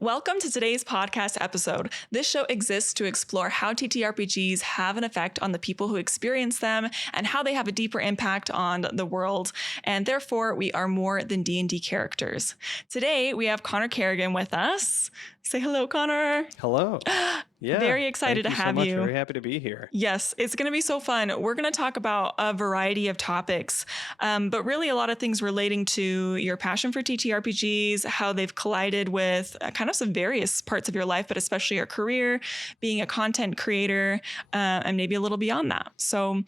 Welcome to today's podcast episode. This show exists to explore how TTRPGs have an effect on the people who experience them and how they have a deeper impact on the world, and therefore we are more than D&D characters. Today we have Conner Kerrigan with us. Say hello, Conner. Hello. Yeah. Very excited to have you. Very happy to be here. Yes, it's going to be so fun. We're going to talk about a variety of topics, but really a lot of things relating to your passion for TTRPGs, how they've collided with kind of some various parts of your life, but especially your career, being a content creator, and maybe a little beyond that. So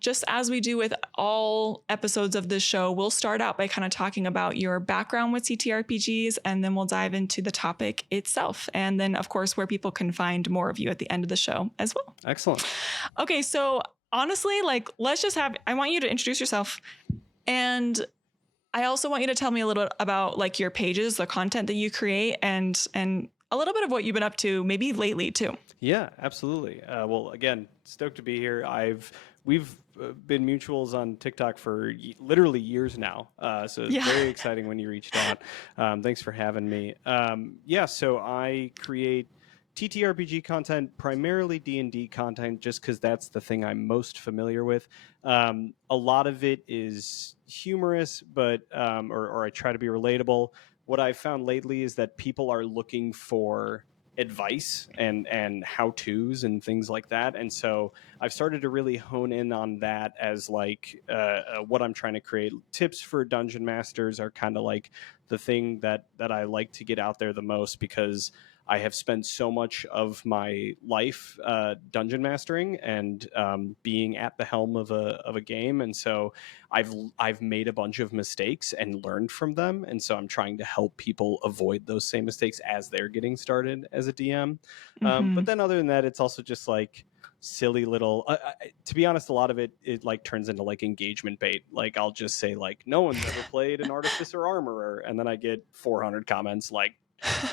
just as we do with all episodes of this show, we'll start out by kind of talking about your background with TTRPGs, and then we'll dive into the topic itself. And then, of course, where people can find more of you at the end of the show as well. Excellent. Okay, so honestly, I want you to introduce yourself, and I also want you to tell me a little about your pages, the content that you create, and a little bit of what you've been up to maybe lately too. Yeah, absolutely. Well, again, stoked to be here. We've been mutuals on TikTok for literally years now. So it's very exciting when you reached out. Thanks for having me. So I create TTRPG content, primarily D&D content, just because that's the thing I'm most familiar with. A lot of it is humorous, but or I try to be relatable. What I've found lately is that people are looking for advice and how-tos and things like that. And so I've started to really hone in on that as what I'm trying to create. Tips for dungeon masters are kind of like the thing that I like to get out there the most, because I have spent so much of my life dungeon mastering and being at the helm of a game, and so I've made a bunch of mistakes and learned from them, and so I'm trying to help people avoid those same mistakes as they're getting started as a DM. But then other than that, it's also just silly little. To be honest, a lot of it turns into engagement bait. I'll just say no one's ever played an Artificer Armorer, and then I get 400 comments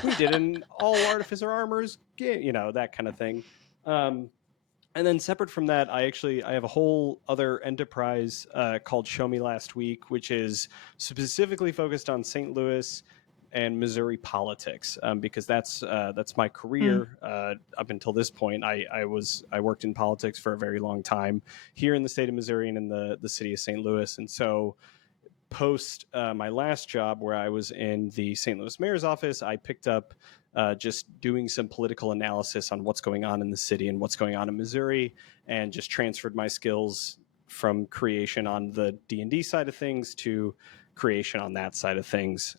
we did an all Artificer Armors game, that kind of thing. And then separate from that, I have a whole other enterprise called Show Me Last Week, which is specifically focused on St. Louis and Missouri politics, because that's my career. Up until this point, I worked in politics for a very long time here in the state of Missouri and in the city of St. Louis, and so post my last job, where I was in the St. Louis mayor's office, I picked up just doing some political analysis on what's going on in the city and what's going on in Missouri, and just transferred my skills from creation on the D&D side of things to creation on that side of things.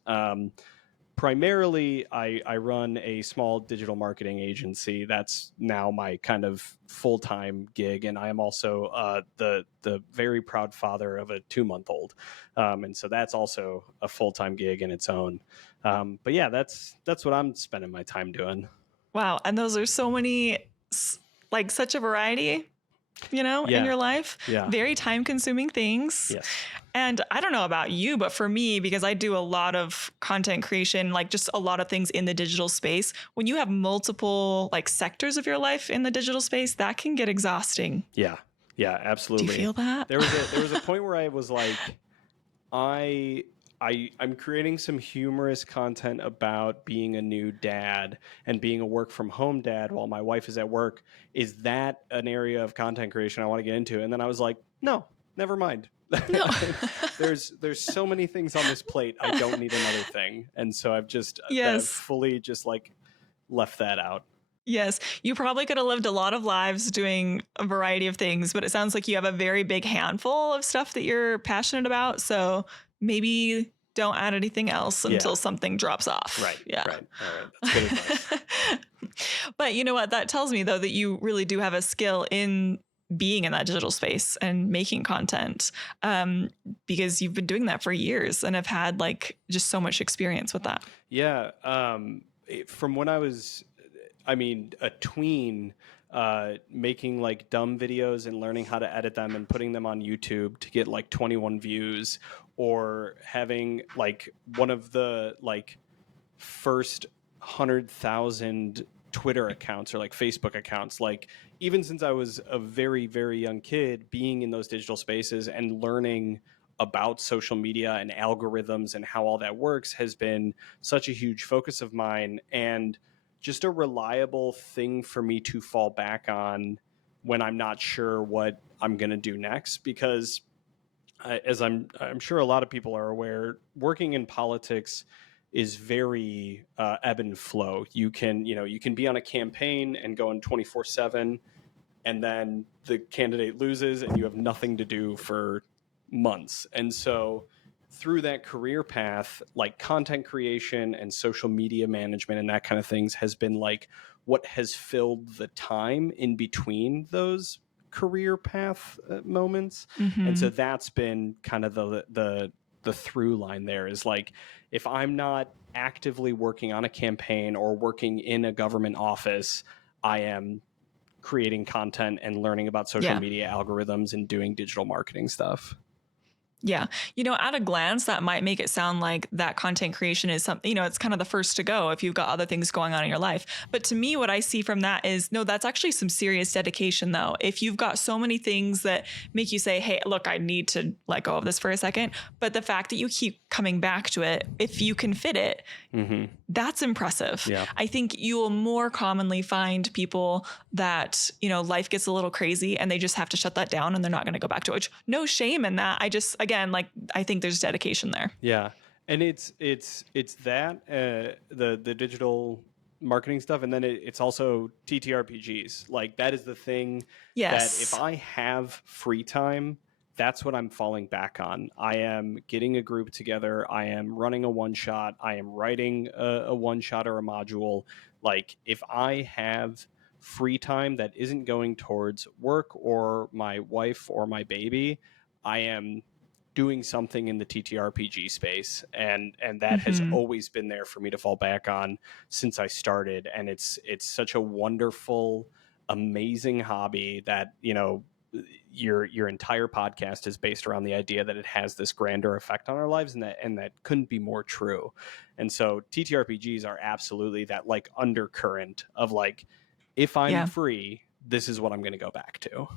Primarily, I run a small digital marketing agency. That's now my kind of full-time gig, and I am also the very proud father of a 2-month-old, and so that's also a full-time gig in its own. But yeah, that's what I'm spending my time doing. Wow, and those are so many, such a variety, in your life. Yeah. Very time-consuming things. Yes. And I don't know about you, but for me, because I do a lot of content creation, just a lot of things in the digital space, when you have multiple sectors of your life in the digital space, that can get exhausting. Yeah, absolutely. Do you feel that? There was a point where I was I'm creating some humorous content about being a new dad and being a work from home dad while my wife is at work. Is that an area of content creation I want to get into? And then I was like, no, never mind. No. there's so many things on this plate. I don't need another thing. And so I've just fully just left that out. Yes, you probably could have lived a lot of lives doing a variety of things, but it sounds like you have a very big handful of stuff that you're passionate about. So maybe don't add anything else until something drops off. Right. Yeah. Right. All right. That's good advice. But you know what? That tells me, though, that you really do have a skill in being in that digital space and making content, because you've been doing that for years and have had just so much experience with that. Yeah. From when I was, a tween, making dumb videos and learning how to edit them and putting them on YouTube to get 21 views, or having one of the first 100,000 Twitter accounts or Facebook accounts. Even since I was a very, very young kid, being in those digital spaces and learning about social media and algorithms and how all that works has been such a huge focus of mine, and just a reliable thing for me to fall back on when I'm not sure what I'm going to do next. Because as I'm sure a lot of people are aware, working in politics is very ebb and flow. You can be on a campaign and going 24/7, and then the candidate loses and you have nothing to do for months. And so through that career path, like content creation and social media management and that kind of things has been like what has filled the time in between those career path moments. And so that's been kind of the through line there, is like, if I'm not actively working on a campaign or working in a government office, I am creating content and learning about social media algorithms and doing digital marketing stuff. Yeah. At a glance, that might make it sound like that content creation is something, it's kind of the first to go if you've got other things going on in your life. But to me, what I see from that is, no, that's actually some serious dedication, though. If you've got so many things that make you say, hey, look, I need to let go of this for a second. But the fact that you keep coming back to it, if you can fit it, that's impressive. Yeah. I think you will more commonly find people that, life gets a little crazy and they just have to shut that down and they're not going to go back to it. Which, no shame in that. I think there's dedication there. Yeah. And it's that the digital marketing stuff, and then it's also TTRPGs. Like, that is the thing that if I have free time, that's what I'm falling back on. I am getting a group together. I am running a one shot. I am writing a one shot or a module. Like, if I have free time that isn't going towards work or my wife or my baby, I am doing something in the TTRPG space, and that has always been there for me to fall back on since I started. And it's such a wonderful, amazing hobby that, your entire podcast is based around the idea that it has this grander effect on our lives, and that couldn't be more true. And so TTRPGs are absolutely that, like, undercurrent of like, if I'm free, this is what I'm going to go back to.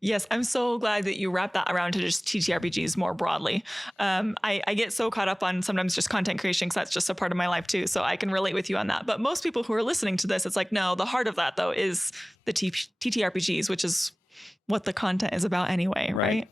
Yes, I'm so glad that you wrap that around to just TTRPGs more broadly. I get so caught up on sometimes just content creation because that's just a part of my life too. So I can relate with you on that. But most people who are listening to this, it's like, no, the heart of that though is the TTRPGs, which is what the content is about anyway, right?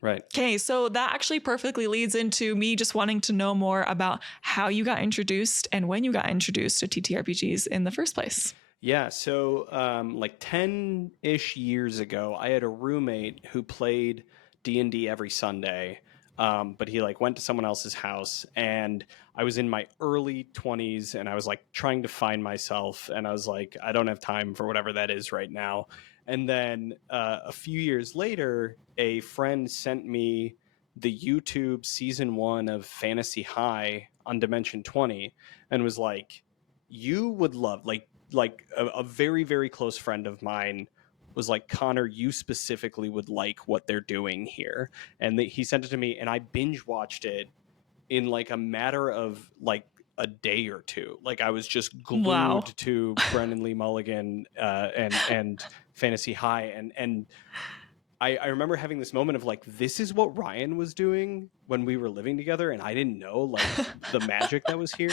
Right. Okay, so that actually perfectly leads into me just wanting to know more about how you got introduced and when you got introduced to TTRPGs in the first place. Yeah, so like 10-ish years ago, I had a roommate who played D&D every Sunday, but he like went to someone else's house, and I was in my early 20s, and I was like trying to find myself, and I was like, I don't have time for whatever that is right now. And then a few years later, a friend sent me the YouTube season 1 of Fantasy High on Dimension 20, and was like, you would love, like a very, very close friend of mine was like, Connor, you specifically would like what they're doing here. And he sent it to me, and I binge watched it in like a matter of like a day or two. Like, I was just glued to Brendan Lee Mulligan and Fantasy High. And I remember having this moment of like, this is what Ryan was doing when we were living together, and I didn't know like the magic that was here.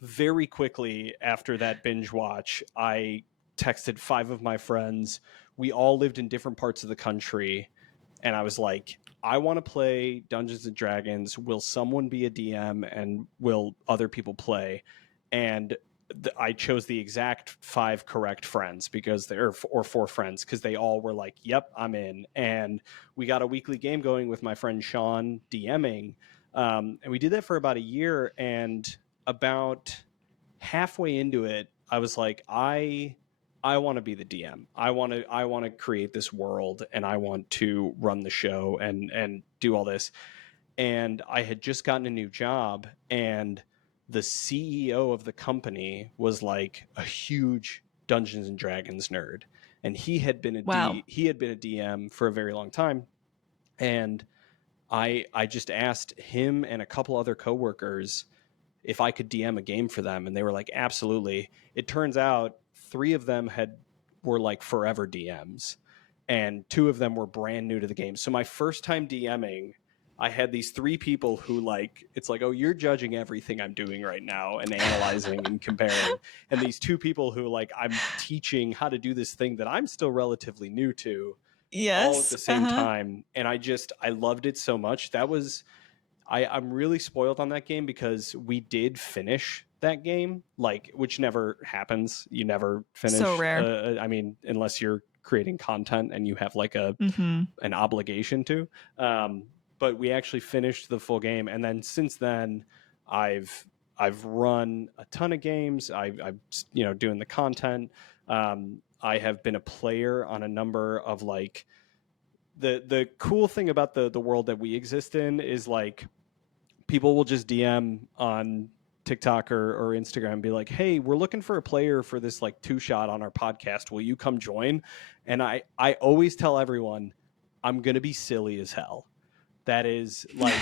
Very quickly after that binge watch, I texted 5 of my friends. We all lived in different parts of the country, and I was like, I want to play Dungeons and Dragons. Will someone be a DM, and will other people play? And I chose the exact 5 correct friends, because they're or 4 friends, because they all were like, yep, I'm in. And we got a weekly game going with my friend Sean DMing, and we did that for about a year. And about halfway into it, I was like, I want to be the DM. I want to create this world, and I want to run the show and do all this. And I had just gotten a new job, and the CEO of the company was like a huge Dungeons and Dragons nerd, and he had been a DM for a very long time. And I just asked him and a couple other coworkers if I could DM a game for them, and they were like, absolutely. It turns out 3 of them were like forever DMs, and 2 of them were brand new to the game. So my first time DMing, I had these 3 people who like, it's like, oh, you're judging everything I'm doing right now and analyzing and comparing. And these 2 people who like, I'm teaching how to do this thing that I'm still relatively new to, all at the same time. And I loved it so much. That was, I'm really spoiled on that game because we did finish that game, like, which never happens. You never finish. So rare. I mean, unless you're creating content and you have like an obligation to. But we actually finished the full game, and then since then, I've run a ton of games. I've doing the content. I have been a player on a number of like the cool thing about the world that we exist in is like people will just DM on TikTok or Instagram and be like, hey, we're looking for a player for this like 2-shot on our podcast. Will you come join? And I always tell everyone, I'm going to be silly as hell. That is like,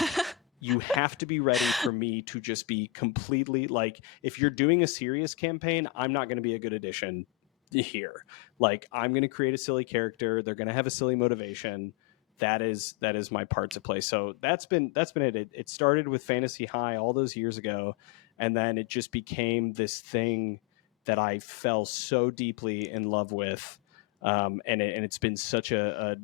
you have to be ready for me to just be completely like, if you're doing a serious campaign, I'm not going to be a good addition here. Like, I'm going to create a silly character. They're going to have a silly motivation. That is my part to play. So that's been it. It started with Fantasy High all those years ago, and then it just became this thing that I fell so deeply in love with, and it's been such a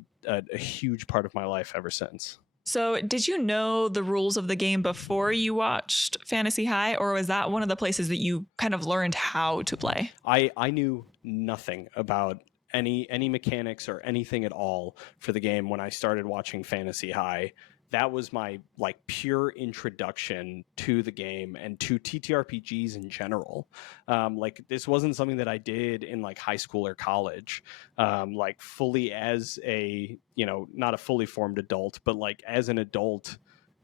huge part of my life ever since. So did you know the rules of the game before you watched Fantasy High, or was that one of the places that you kind of learned how to play? I knew nothing about any mechanics or anything at all for the game when I started watching Fantasy High. That was my like pure introduction to the game and to TTRPGs in general. Like, this wasn't something that I did in like high school or college, like fully as a, not a fully formed adult, but like as an adult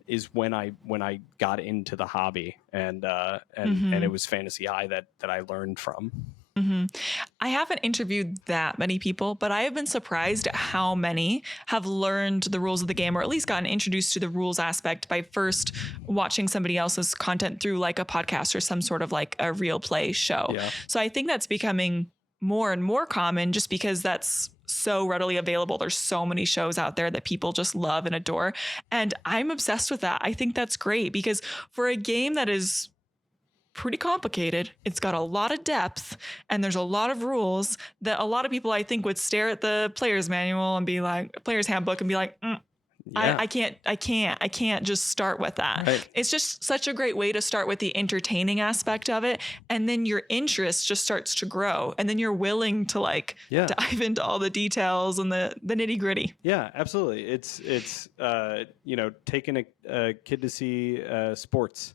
is when I got into the hobby, and it was Fantasy High that I learned from. Mm-hmm. I haven't interviewed that many people, but I have been surprised at how many have learned the rules of the game, or at least gotten introduced to the rules aspect by first watching somebody else's content through like a podcast or some sort of like a real play show. Yeah. So I think that's becoming more and more common just because that's so readily available. There's so many shows out there that people just love and adore. And I'm obsessed with that. I think that's great because for a game that is pretty complicated, it's got a lot of depth, and there's a lot of rules that a lot of people I think would stare at the player's manual and be like, player's handbook, and be like, I can't just start with that. Right. It's just such a great way to start with the entertaining aspect of it. And then your interest just starts to grow. And then you're willing to like dive into all the details and the nitty gritty. Yeah, absolutely. It's taking a kid to see sports.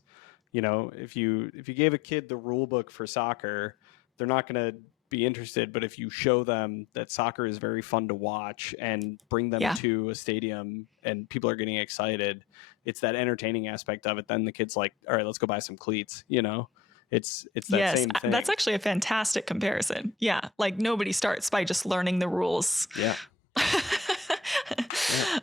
If you gave a kid the rule book for soccer, they're not going to be interested. But if you show them that soccer is very fun to watch and bring them to a stadium and people are getting excited, it's that entertaining aspect of it. Then the kid's like, all right, let's go buy some cleats. It's that same thing. That's actually a fantastic comparison. Yeah. Like, nobody starts by just learning the rules. Yeah.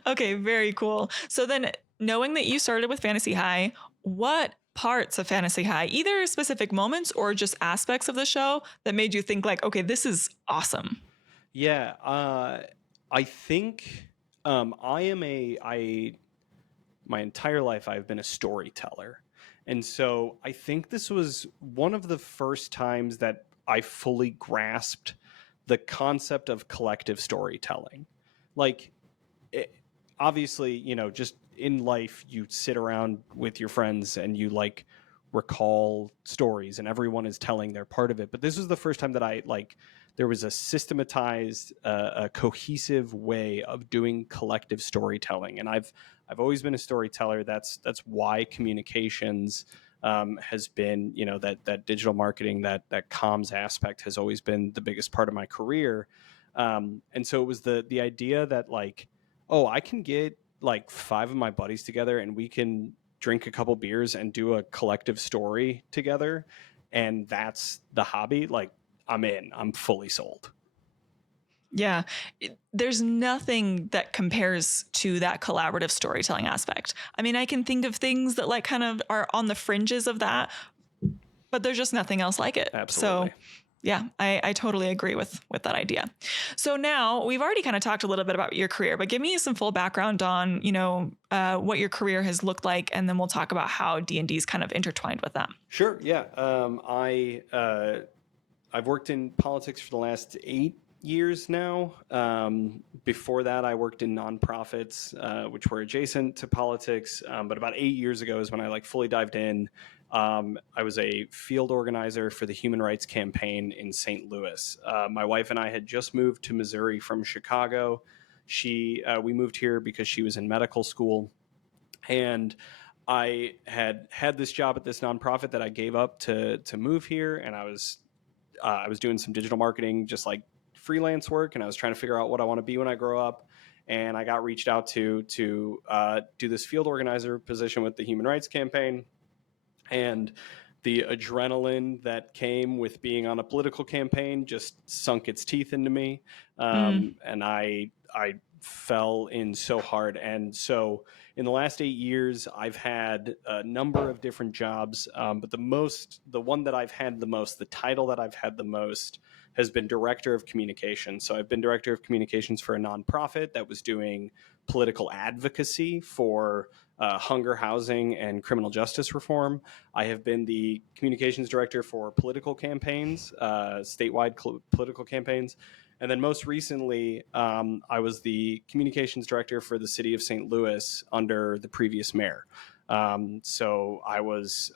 Okay. Very cool. So then, knowing that you started with Fantasy High, what parts of Fantasy High, either specific moments or just aspects of the show, that made you think like, okay, this is awesome? Yeah. I think my entire life I've been a storyteller. And so I think this was one of the first times that I fully grasped the concept of collective storytelling. Like, obviously, just in life, you sit around with your friends and you like recall stories and everyone is telling their part of it. But this was the first time that there was a systematized, a cohesive way of doing collective storytelling. And I've always been a storyteller. That's why communications has been, that digital marketing, that comms aspect has always been the biggest part of my career. And so it was the idea that like, oh, I can get like 5 of my buddies together and we can drink a couple beers and do a collective story together. And that's the hobby. Like, I'm fully sold. Yeah. There's nothing that compares to that collaborative storytelling aspect. I mean, I can think of things that like kind of are on the fringes of that, but there's just nothing else like it. Absolutely. So Yeah, I totally agree with that idea. So now we've already kind of talked a little bit about your career, but give me some full background on, what your career has looked like, and then we'll talk about how D&D is kind of intertwined with them. Sure. Yeah. I've worked in politics for the last 8 years now. Before that, I worked in nonprofits, which were adjacent to politics. But about 8 years ago is when I fully dived in. I was a field organizer for the Human Rights Campaign in St. Louis. My wife and I had just moved to Missouri from Chicago. We moved here because she was in medical school, and I had this job at this nonprofit that I gave up to move here, and I was doing some digital marketing, just like freelance work, and I was trying to figure out what I want to be when I grow up. And I got reached out to do this field organizer position with the Human Rights Campaign, and the adrenaline that came with being on a political campaign just sunk its teeth into me, and I fell in so hard. And so in the last 8 years, I've had a number of different jobs, but the one that I've had the most, the title that I've had the most, has been director of communications. So I've been director of communications for a nonprofit that was doing political advocacy for hunger, housing, and criminal justice reform. I have been the communications director for political campaigns, statewide political campaigns. And then most recently, I was the communications director for the city of St. Louis under the previous mayor. So I was,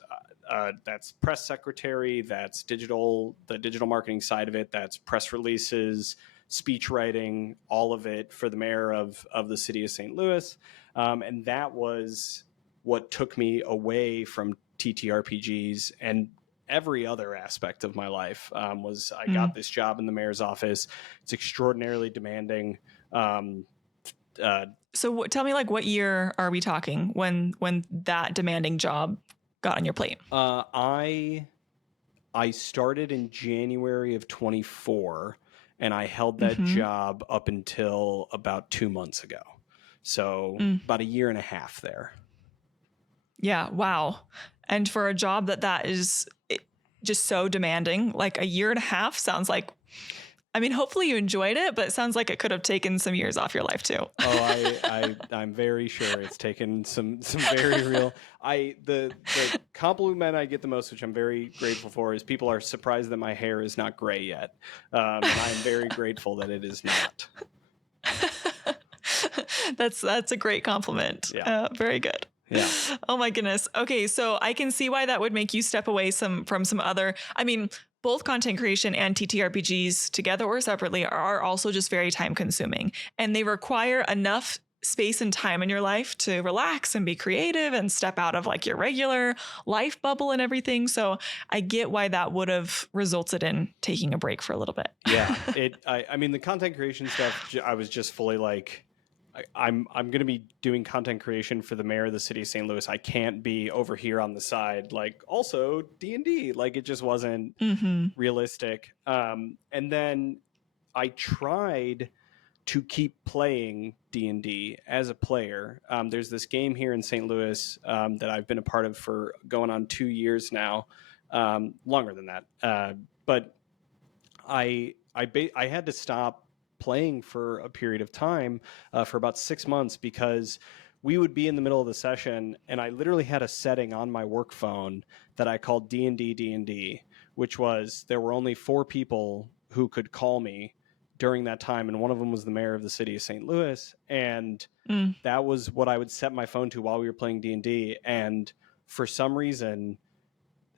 that's press secretary, that's the digital marketing side of it, that's press releases, speech writing, all of it for the mayor of the city of St. Louis. And that was what took me away from TTRPGs and every other aspect of my life. Was I got this job in the mayor's office. It's extraordinarily demanding. So tell me, what year are we talking when that demanding job got on your plate? I started in January of 24, and I held that job up until about 2 months ago. So about a year and a half there. Yeah. Wow. And for a job that is just so demanding, a year and a half sounds like, hopefully you enjoyed it, but it sounds like it could have taken some years off your life too. I'm very sure it's taken some very real. The compliment I get the most, which I'm very grateful for, is people are surprised that my hair is not gray yet. And I'm very grateful that it is not. That's a great compliment. Yeah. Very good. Yeah. Oh my goodness. Okay. So I can see why that would make you step away from some other, both content creation and TTRPGs together or separately are also just very time consuming, and they require enough space and time in your life to relax and be creative and step out of your regular life bubble and everything. So I get why that would have resulted in taking a break for a little bit. Yeah. The content creation stuff, I was just fully I'm going to be doing content creation for the mayor of the city of St. Louis. I can't be over here on the side, also D&D. It just wasn't realistic. And then I tried to keep playing D&D as a player. There's this game here in St. Louis that I've been a part of for going on 2 years now, longer than that. But I had to stop playing for a period of time, for about 6 months, because we would be in the middle of the session and I literally had a setting on my work phone that I called D&D, which was there were only 4 people who could call me during that time, and one of them was the mayor of the city of St. Louis, and that was what I would set my phone to while we were playing D&D. And for some reason,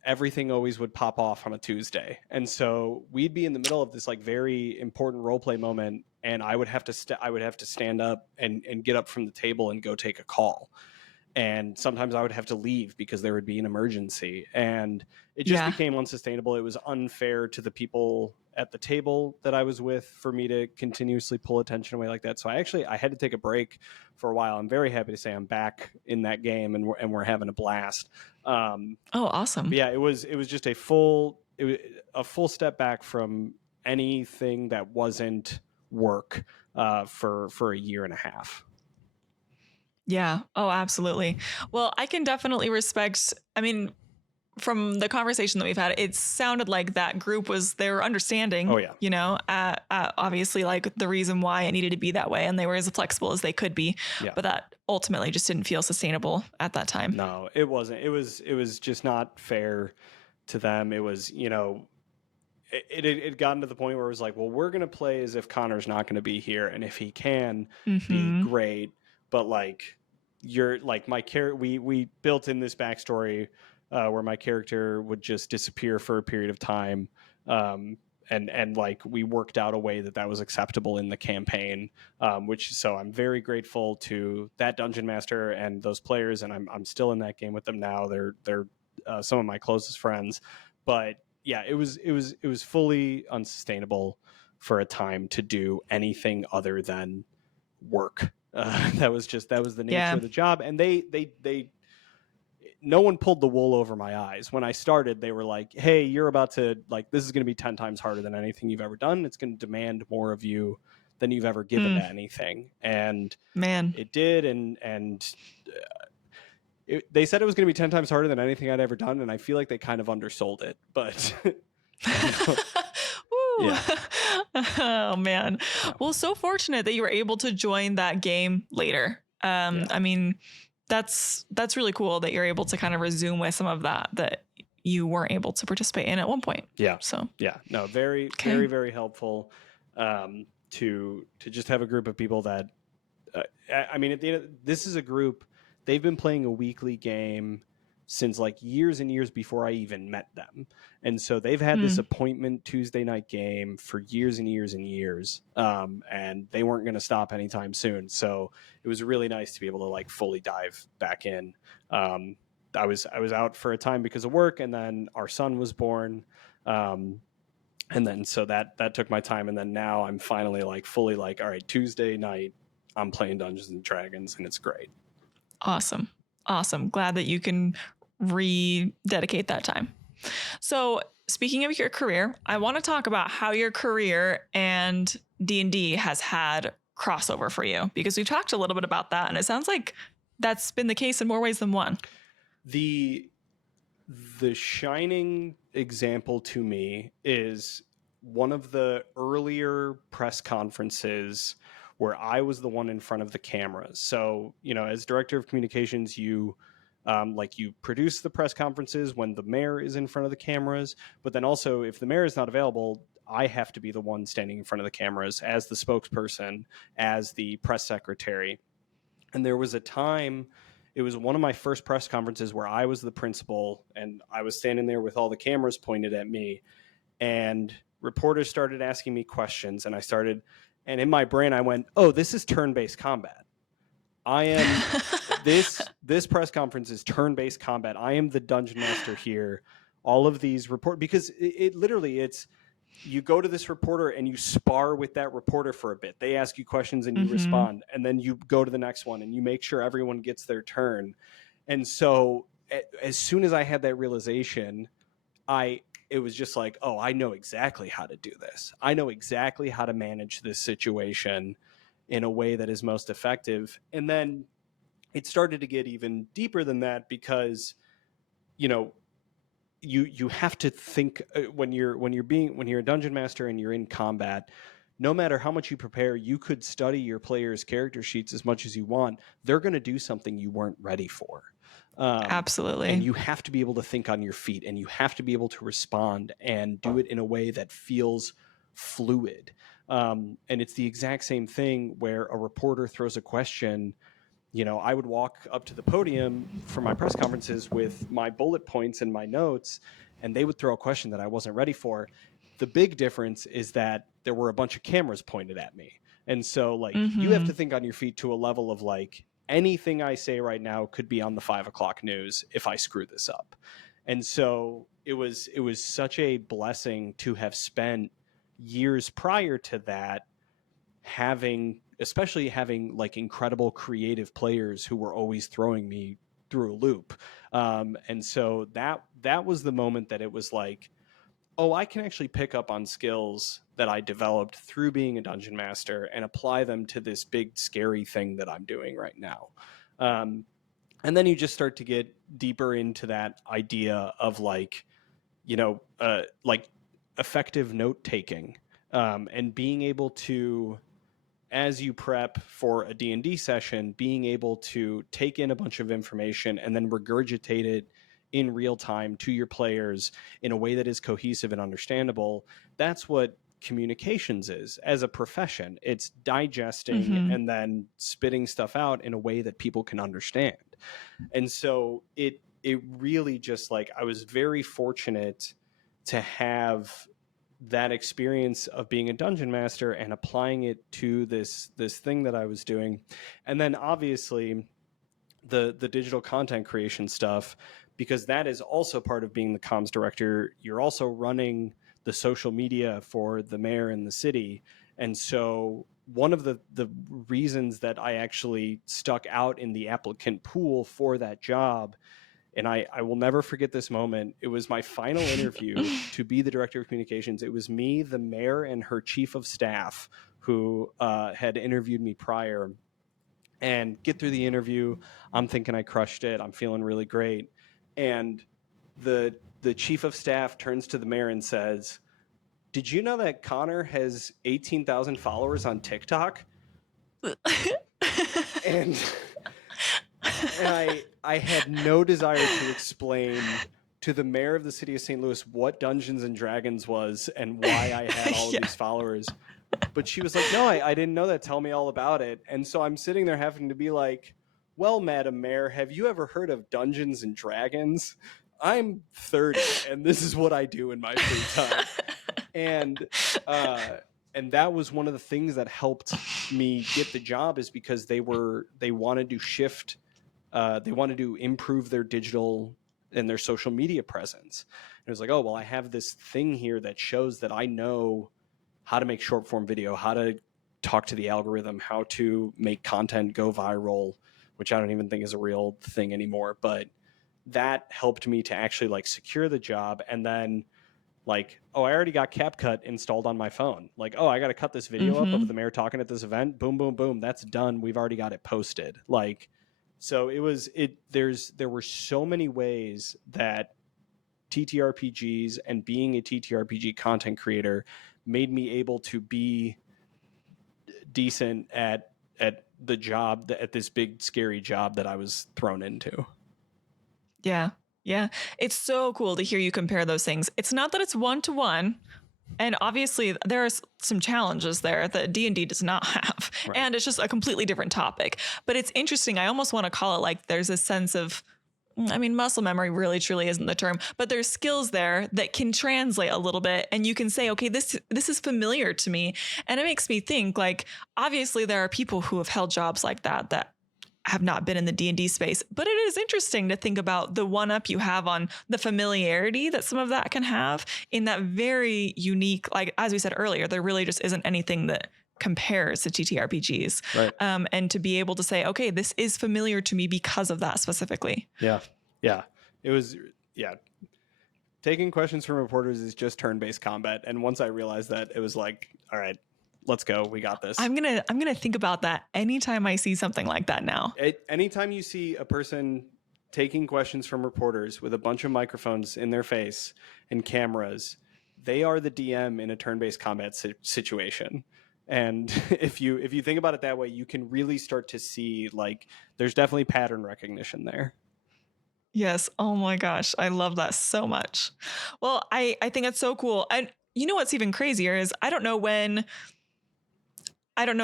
everything always would pop off on a Tuesday. And so we'd be in the middle of this very important role play moment, and I would have to stand up and get up from the table and go take a call. And sometimes I would have to leave because there would be an emergency, and it just became unsustainable. It was unfair to the people at the table that I was with for me to continuously pull attention away like that. So I had to take a break for a while. I'm very happy to say I'm back in that game, and we're having a blast. Awesome. Yeah, it was just a full step back from anything that wasn't work for a year and a half. Yeah. Oh, absolutely. Well, I can definitely respect, from the conversation that we've had, it sounded like that group they were understanding, Oh, yeah. you know, obviously like the reason why it needed to be that way. And they were as flexible as they could be. Yeah. But that ultimately just didn't feel sustainable at that time. No, it wasn't. It was just not fair to them. It was, it had gotten to the point where it was like, well, we're going to play as if Connor's not going to be here. And if he can be great, but like you're like my character, we built in this backstory where my character would just disappear for a period of time. And like we worked out a way that was acceptable in the campaign, so I'm very grateful to that dungeon master and those players, and I'm still in that game with them now. They're some of my closest friends, but yeah, it was fully unsustainable for a time to do anything other than work. That was the nature of the job, and they no one pulled the wool over my eyes. When I started, they were like, hey, you're about to, like, this is going to be 10 times harder than anything you've ever done. It's going to demand more of you than you've ever given to anything. And it did. And they said it was going to be 10 times harder than anything I'd ever done. And I feel like they kind of undersold it, but yeah. Oh man. Yeah. Well, so fortunate that you were able to join that game later. I mean, that's really cool that you're able to kind of resume with some of that you weren't able to participate in at one point. Yeah. So yeah, no, very, very, very helpful to just have a group of people that, I mean, at the end this is a group, they've been playing a weekly game since like years and years before I even met them. And so they've had this appointment Tuesday night game for years and years and years. And they weren't going to stop anytime soon. So it was really nice to be able to like fully dive back in. I was out for a time because of work, and then our son was born. And then so that took my time. And then now I'm finally like fully like, all right, Tuesday night, I'm playing Dungeons and Dragons, and it's great. Awesome. Glad that you can rededicate that time. So speaking of your career, I want to talk about how your career and D&D has had crossover for you, because we've talked a little bit about that, and it sounds like that's been the case in more ways than one. The shining example to me is one of the earlier press conferences where I was the one in front of the cameras. So, as director of communications, you produce the press conferences when the mayor is in front of the cameras, but then also if the mayor is not available, I have to be the one standing in front of the cameras as the spokesperson, as the press secretary. And there was a time, it was one of my first press conferences where I was the principal and I was standing there with all the cameras pointed at me, and reporters started asking me questions, and in my brain I went, oh, this is turn-based combat. I am this press conference is turn-based combat. I am the dungeon master here. All of these because it literally, it's you go to this reporter and you spar with that reporter for a bit. They ask you questions and you respond, and then you go to the next one and you make sure everyone gets their turn. And so as soon as I had that realization, it was just like, oh, I know exactly how to do this. I know exactly how to manage this situation in a way that is most effective. And then it started to get even deeper than that, because, you have to think when you're a dungeon master and you're in combat, no matter how much you prepare, you could study your players' character sheets as much as you want. They're going to do something you weren't ready for. Absolutely. And you have to be able to think on your feet, and you have to be able to respond and do it in a way that feels fluid. And it's the exact same thing where a reporter throws a question. I would walk up to the podium for my press conferences with my bullet points and my notes, and they would throw a question that I wasn't ready for. The big difference is that there were a bunch of cameras pointed at me. And so like you have to think on your feet to a level of like, anything I say right now could be on the 5 o'clock news if I screw this up. And so it was such a blessing to have spent years prior to that especially having like incredible creative players who were always throwing me through a loop. And so that was the moment that it was like, oh, I can actually pick up on skills that I developed through being a dungeon master and apply them to this big, scary thing that I'm doing right now. And then you just start to get deeper into that idea of like, like effective note taking, and being able to, as you prep for a D&D session, being able to take in a bunch of information and then regurgitate it in real time to your players in a way that is cohesive and understandable. That's what communications is as a profession. It's digesting Mm-hmm. and then spitting stuff out in a way that people can understand. And so it really just like, I was very fortunate to have that experience of being a dungeon master and applying it to this thing that I was doing. And then obviously the digital content creation stuff, because that is also part of being the comms director. You're also running the social media for the mayor and the city. And so one of the reasons that I actually stuck out in the applicant pool for that job, and I will never forget this moment. It was my final interview to be the director of communications. It was me, the mayor, and her chief of staff who had interviewed me prior. And get through the interview, I'm thinking I crushed it. I'm feeling really great. And the chief of staff turns to the mayor and says, "Did you know that Connor has 18,000 followers on TikTok?" And I had no desire to explain to the mayor of the city of St. Louis what Dungeons and Dragons was and why I had all of these followers. But she was like, "No, I didn't know that. Tell me all about it." And so I'm sitting there having to be like, "Well, Madam Mayor, have you ever heard of Dungeons and Dragons? I'm 30 and this is what I do in my free time." And and that was one of the things that helped me get the job, is because they wanted to shift, they wanted to improve their digital and their social media presence. And it was like, oh, well, I have this thing here that shows that I know how to make short form video, how to talk to the algorithm, how to make content go viral, which I don't even think is a real thing anymore. But that helped me to actually like secure the job. And then like, oh, I already got CapCut installed on my phone. Like, oh, I got to cut this video up of the mayor talking at this event. Boom, boom, boom. That's done. We've already got it posted. Like, so there were so many ways that TTRPGs and being a TTRPG content creator made me able to be decent at the job, at this big scary job that I was thrown into. Yeah. Yeah. It's so cool to hear you compare those things. It's not that it's one to one. And obviously there are some challenges there that D&D does not have. Right. And it's just a completely different topic. But it's interesting. I almost want to call it like there's a sense of, I mean, muscle memory really truly isn't the term, but there's skills there that can translate a little bit. And you can say, okay, this is familiar to me. And it makes me think, like, obviously there are people who have held jobs like that have not been in the D&D space, but it is interesting to think about the one up you have on the familiarity that some of that can have in that very unique, like, as we said earlier, there really just isn't anything that compares to TTRPGs. Right. And to be able to say, okay, this is familiar to me because of that specifically. Yeah. Yeah. It was, yeah. Taking questions from reporters is just turn-based combat. And once I realized that, it was like, all right, let's go. We got this. I'm gonna think about that anytime I see something like that now. Anytime you see a person taking questions from reporters with a bunch of microphones in their face and cameras, they are the DM in a turn-based combat situation. And if you think about it that way, you can really start to see, like, there's definitely pattern recognition there. Yes. Oh my gosh. I love that so much. Well, I think it's so cool. And you know what's even crazier is I don't know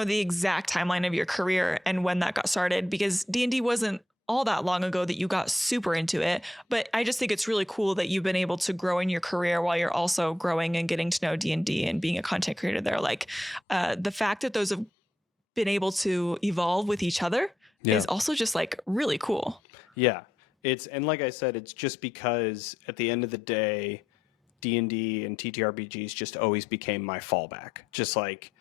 the exact timeline of your career and when that got started, because D&D wasn't all that long ago that you got super into it. But I just think it's really cool that you've been able to grow in your career while you're also growing and getting to know D&D and being a content creator there. Like the fact that those have been able to evolve with each other is also just like really cool. Yeah. And like I said, it's just because at the end of the day, D&D and TTRPGs just always became my fallback. Just like,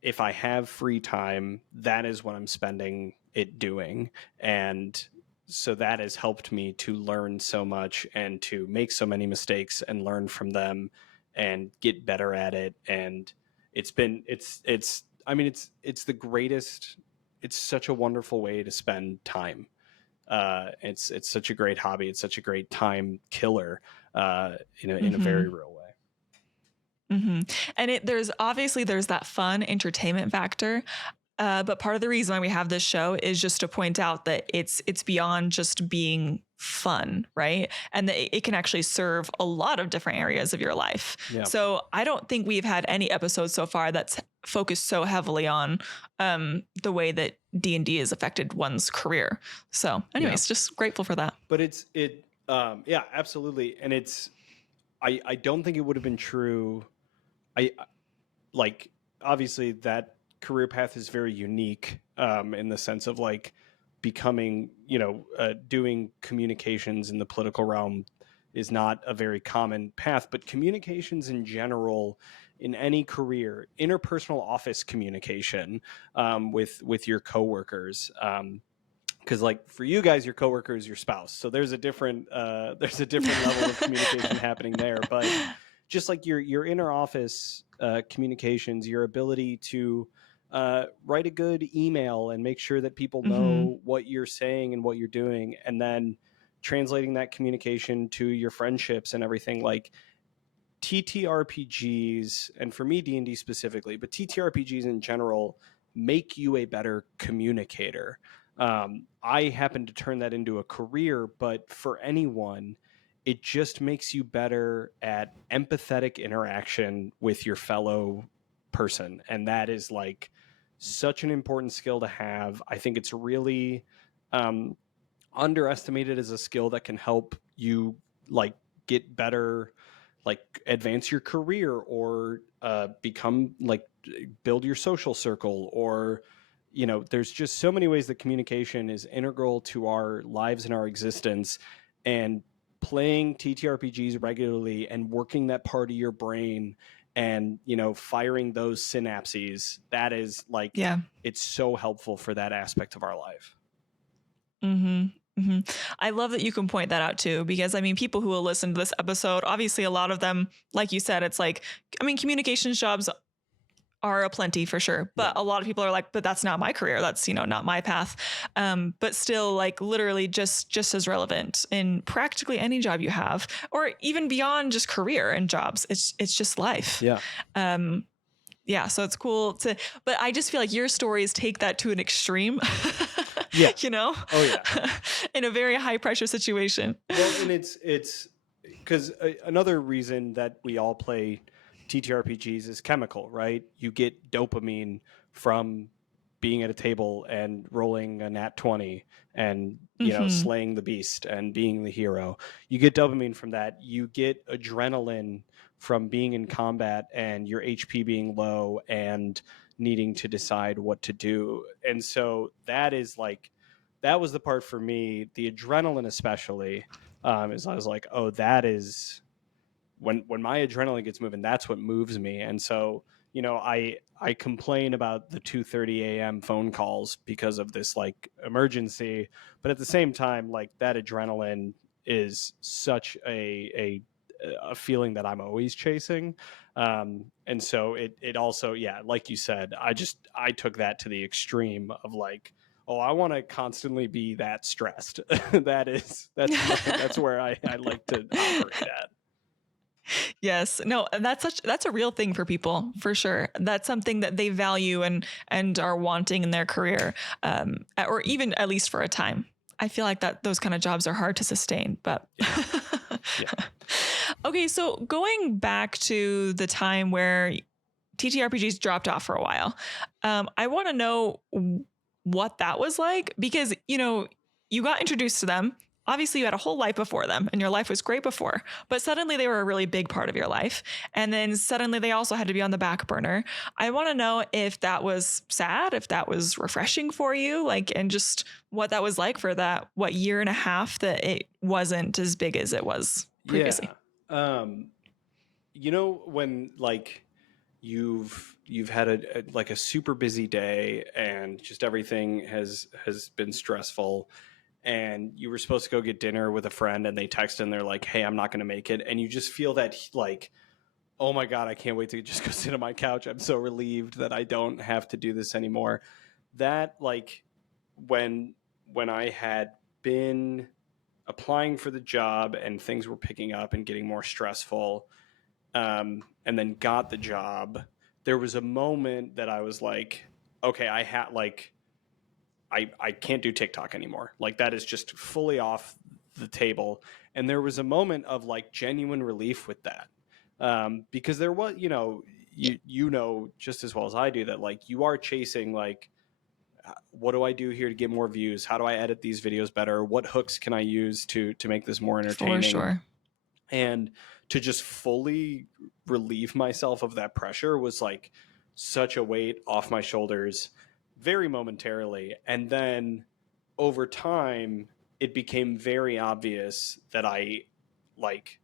if I have free time, that is what I'm spending it doing. And so that has helped me to learn so much and to make so many mistakes and learn from them and get better at it. And it's the greatest, it's such a wonderful way to spend time. It's such a great hobby. It's such a great time killer in a Mm-hmm. very real way. Mm-hmm. And there's that fun entertainment factor. But part of the reason why we have this show is just to point out that it's beyond just being fun, right? And that it can actually serve a lot of different areas of your life. Yeah. So I don't think we've had any episodes so far that's focused so heavily on the way that D&D has affected one's career. So anyways, just grateful for that. But yeah, absolutely. And I don't think it would have been true. Like, obviously that career path is very unique in the sense of like becoming, doing communications in the political realm is not a very common path, but communications in general in any career, interpersonal office communication with your coworkers. Because like for you guys, your coworker is your spouse, so there's a different level of communication happening there. But just like your inner office communications, your ability to write a good email and make sure that people know what you're saying and what you're doing, and then translating that communication to your friendships and everything. Like TTRPGs, and for me D&D specifically, but TTRPGs in general make you a better communicator. I happen to turn that into a career, but for anyone, it just makes you better at empathetic interaction with your fellow person. And that is like such an important skill to have. I think it's really underestimated as a skill that can help you like get better, like advance your career, or become like build your social circle, or there's just so many ways that communication is integral to our lives and our existence. And playing TTRPGs regularly and working that part of your brain and firing those synapses, that is like, it's so helpful for that aspect of our life. I love that you can point that out too, because I mean, people who will listen to this episode, obviously a lot of them, like you said, it's like, I mean, communications jobs are aplenty for sure, but a lot of people are like, but that's not my career. That's, not my path. But still, like literally just as relevant in practically any job you have, or even beyond just career and jobs. It's just life. Yeah. So it's cool but I just feel like your stories take that to an extreme. Yeah. Oh yeah. In a very high pressure situation. Well, and it's because another reason that we all play TTRPGs is chemical, right? You get dopamine from being at a table and rolling a nat 20 and slaying the beast and being the hero. You get dopamine from that. You get adrenaline from being in combat and your HP being low and needing to decide what to do. And so that was the part for me, the adrenaline especially, is I was like, oh, that is when my adrenaline gets moving, that's what moves me. And so, I complain about the 2:30 a.m. phone calls because of this like emergency, but at the same time, like that adrenaline is such a feeling that I'm always chasing. And so it also, yeah, like you said, I took that to the extreme of like, oh, I want to constantly be that stressed. that's where I like to operate at. Yes. No, that's a real thing for people, for sure. That's something that they value and are wanting in their career, or even at least for a time. I feel like that those kind of jobs are hard to sustain, but yeah. Okay. So going back to the time where TTRPGs dropped off for a while, I want to know what that was like, because, you got introduced to them. Obviously, you had a whole life before them and your life was great before, but suddenly they were a really big part of your life. And then suddenly they also had to be on the back burner. I want to know if that was sad, if that was refreshing for you, like, and just what that was like for that, year and a half that it wasn't as big as it was previously. Yeah. When like you've had a super busy day and just everything has been stressful, and you were supposed to go get dinner with a friend and they text and they're like, hey, I'm not going to make it. And you just feel that like, oh my God, I can't wait to just go sit on my couch. I'm so relieved that I don't have to do this anymore. That like when I had been applying for the job and things were picking up and getting more stressful, and then got the job, there was a moment that I was like, okay, I can't do TikTok anymore. Like, that is just fully off the table. And there was a moment of like genuine relief with that. Because there was, you know, just as well as I do that, like, you are chasing, like, what do I do here to get more views? How do I edit these videos better? What hooks can I use to make this more entertaining? For sure. And to just fully relieve myself of that pressure was like such a weight off my shoulders very momentarily. And then over time, it became very obvious that I like,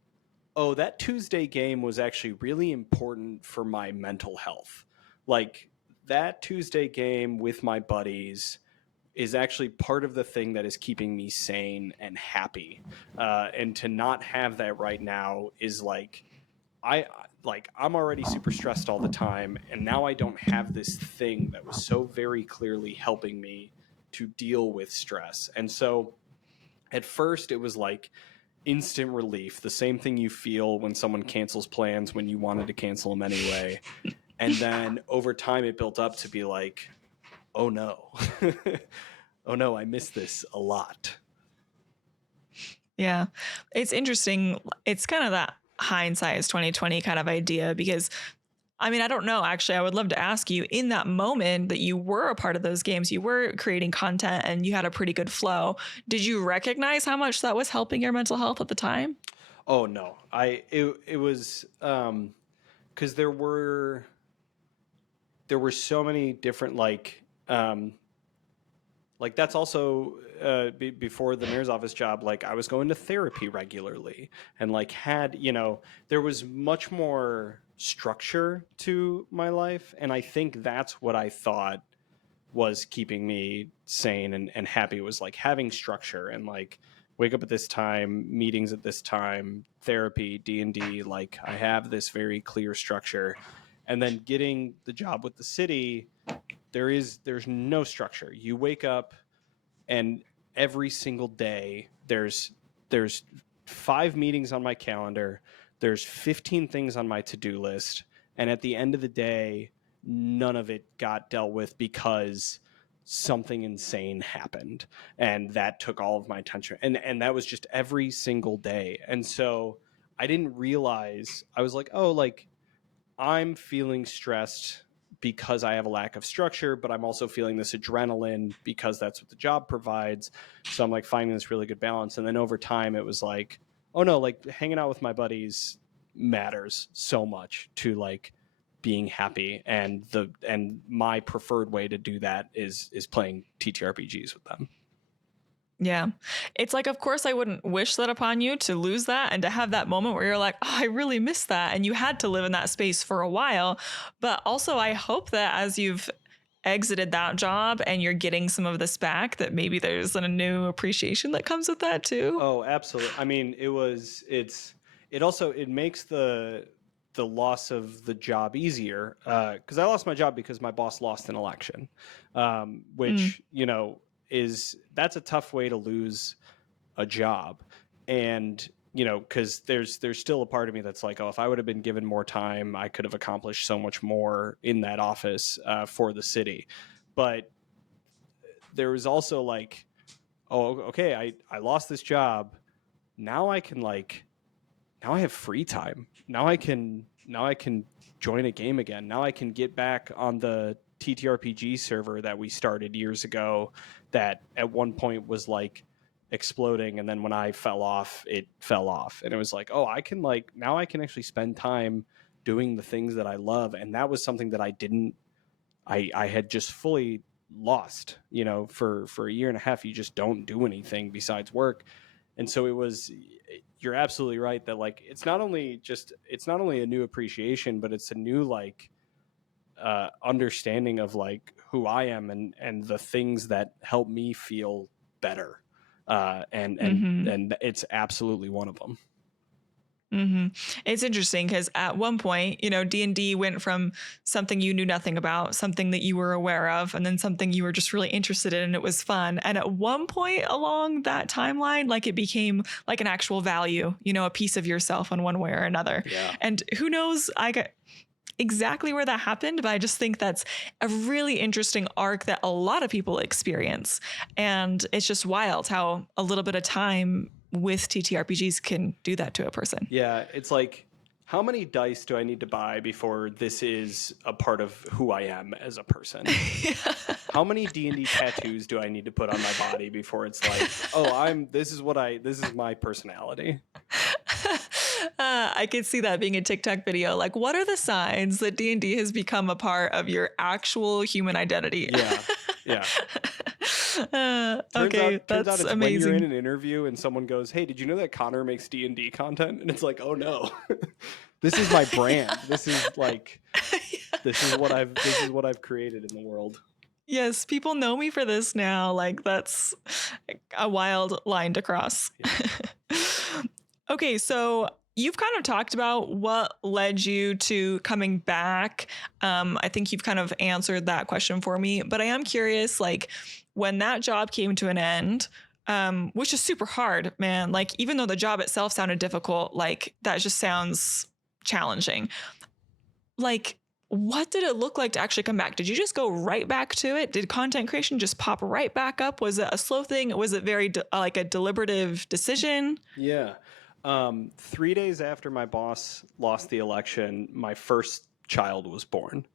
oh, that Tuesday game was actually really important for my mental health. Like, that Tuesday game with my buddies is actually part of the thing that is keeping me sane and happy. And to not have that right now is like, I'm already super stressed all the time, and now I don't have this thing that was so very clearly helping me to deal with stress. And so at first it was like instant relief, the same thing you feel when someone cancels plans when you wanted to cancel them anyway. And then over time it built up to be like, oh no, oh no, I miss this a lot. Yeah, it's interesting. It's kind of that hindsight is 2020 kind of idea, because I mean, I don't know, actually, I would love to ask you, in that moment that you were a part of those games, you were creating content and you had a pretty good flow. Did you recognize how much that was helping your mental health at the time? Oh no, it was, because there were so many different, like that's also before the mayor's office job, like I was going to therapy regularly and like had, there was much more structure to my life. And I think that's what I thought was keeping me sane and happy, was like having structure and like wake up at this time, meetings at this time, therapy, D&D, like I have this very clear structure. And then getting the job with the city, there's no structure. You wake up and every single day there's 5 meetings on my calendar, there's 15 things on my to-do list, and at the end of the day none of it got dealt with because something insane happened, and that took all of my attention, and that was just every single day. And so I didn't realize, I was like, oh, like I'm feeling stressed because I have a lack of structure, but I'm also feeling this adrenaline because that's what the job provides. So I'm like finding this really good balance. And then over time it was like, oh no, like hanging out with my buddies matters so much to like being happy. And my preferred way to do that is playing TTRPGs with them. Yeah. It's like, of course, I wouldn't wish that upon you to lose that and to have that moment where you're like, oh, I really miss that. And you had to live in that space for a while. But also, I hope that as you've exited that job and you're getting some of this back, that maybe there's a new appreciation that comes with that too. Oh, absolutely. I mean, it makes the loss of the job easier, because I lost my job because my boss lost an election, which that's a tough way to lose a job. And because there's still a part of me that's like, oh, if I would have been given more time, I could have accomplished so much more in that office for the city. But there was also like, oh, okay, I lost this job. Now I have free time. Now I can join a game again. Now I can get back on the TTRPG server that we started years ago, that at one point was like exploding, and then when I fell off, it fell off. And it was like, oh, now I can actually spend time doing the things that I love. And that was something that I had just fully lost, for a year and a half. You just don't do anything besides work. And so you're absolutely right that like it's not only a new appreciation, but it's a new like understanding of like who I am and the things that help me feel better, and it's absolutely one of them. Mm-hmm. It's interesting because at one point, D&D went from something you knew nothing about, something that you were aware of, and then something you were just really interested in, and it was fun. And at one point along that timeline, like it became like an actual value, a piece of yourself in one way or another. Yeah. And who knows, I got exactly where that happened, but I just think that's a really interesting arc that a lot of people experience. And it's just wild how a little bit of time with TTRPGs can do that to a person. Yeah, it's like, how many dice do I need to buy before this is a part of who I am as a person? How many D&D tattoos do I need to put on my body before it's like, oh, this is my personality? I could see that being a TikTok video. Like, what are the signs that D&D has become a part of your actual human identity? Yeah. Okay, turns out that's it's amazing. when you're in an interview and someone goes, "Hey, did you know that Conner makes D&D content?" And it's like, "Oh no, this is my brand. This is what I've created in the world." Yes, people know me for this now. Like, that's a wild line to cross. Yeah. Okay, so you've kind of talked about what led you to coming back. I think you've kind of answered that question for me, but I am curious, like, when that job came to an end, which is super hard, man. Like, even though the job itself sounded difficult, like, that just sounds challenging. Like, what did it look like to actually come back? Did you just go right back to it? Did content creation just pop right back up? Was it a slow thing? Was it very like a deliberative decision? Yeah. 3 days after my boss lost the election, my first child was born.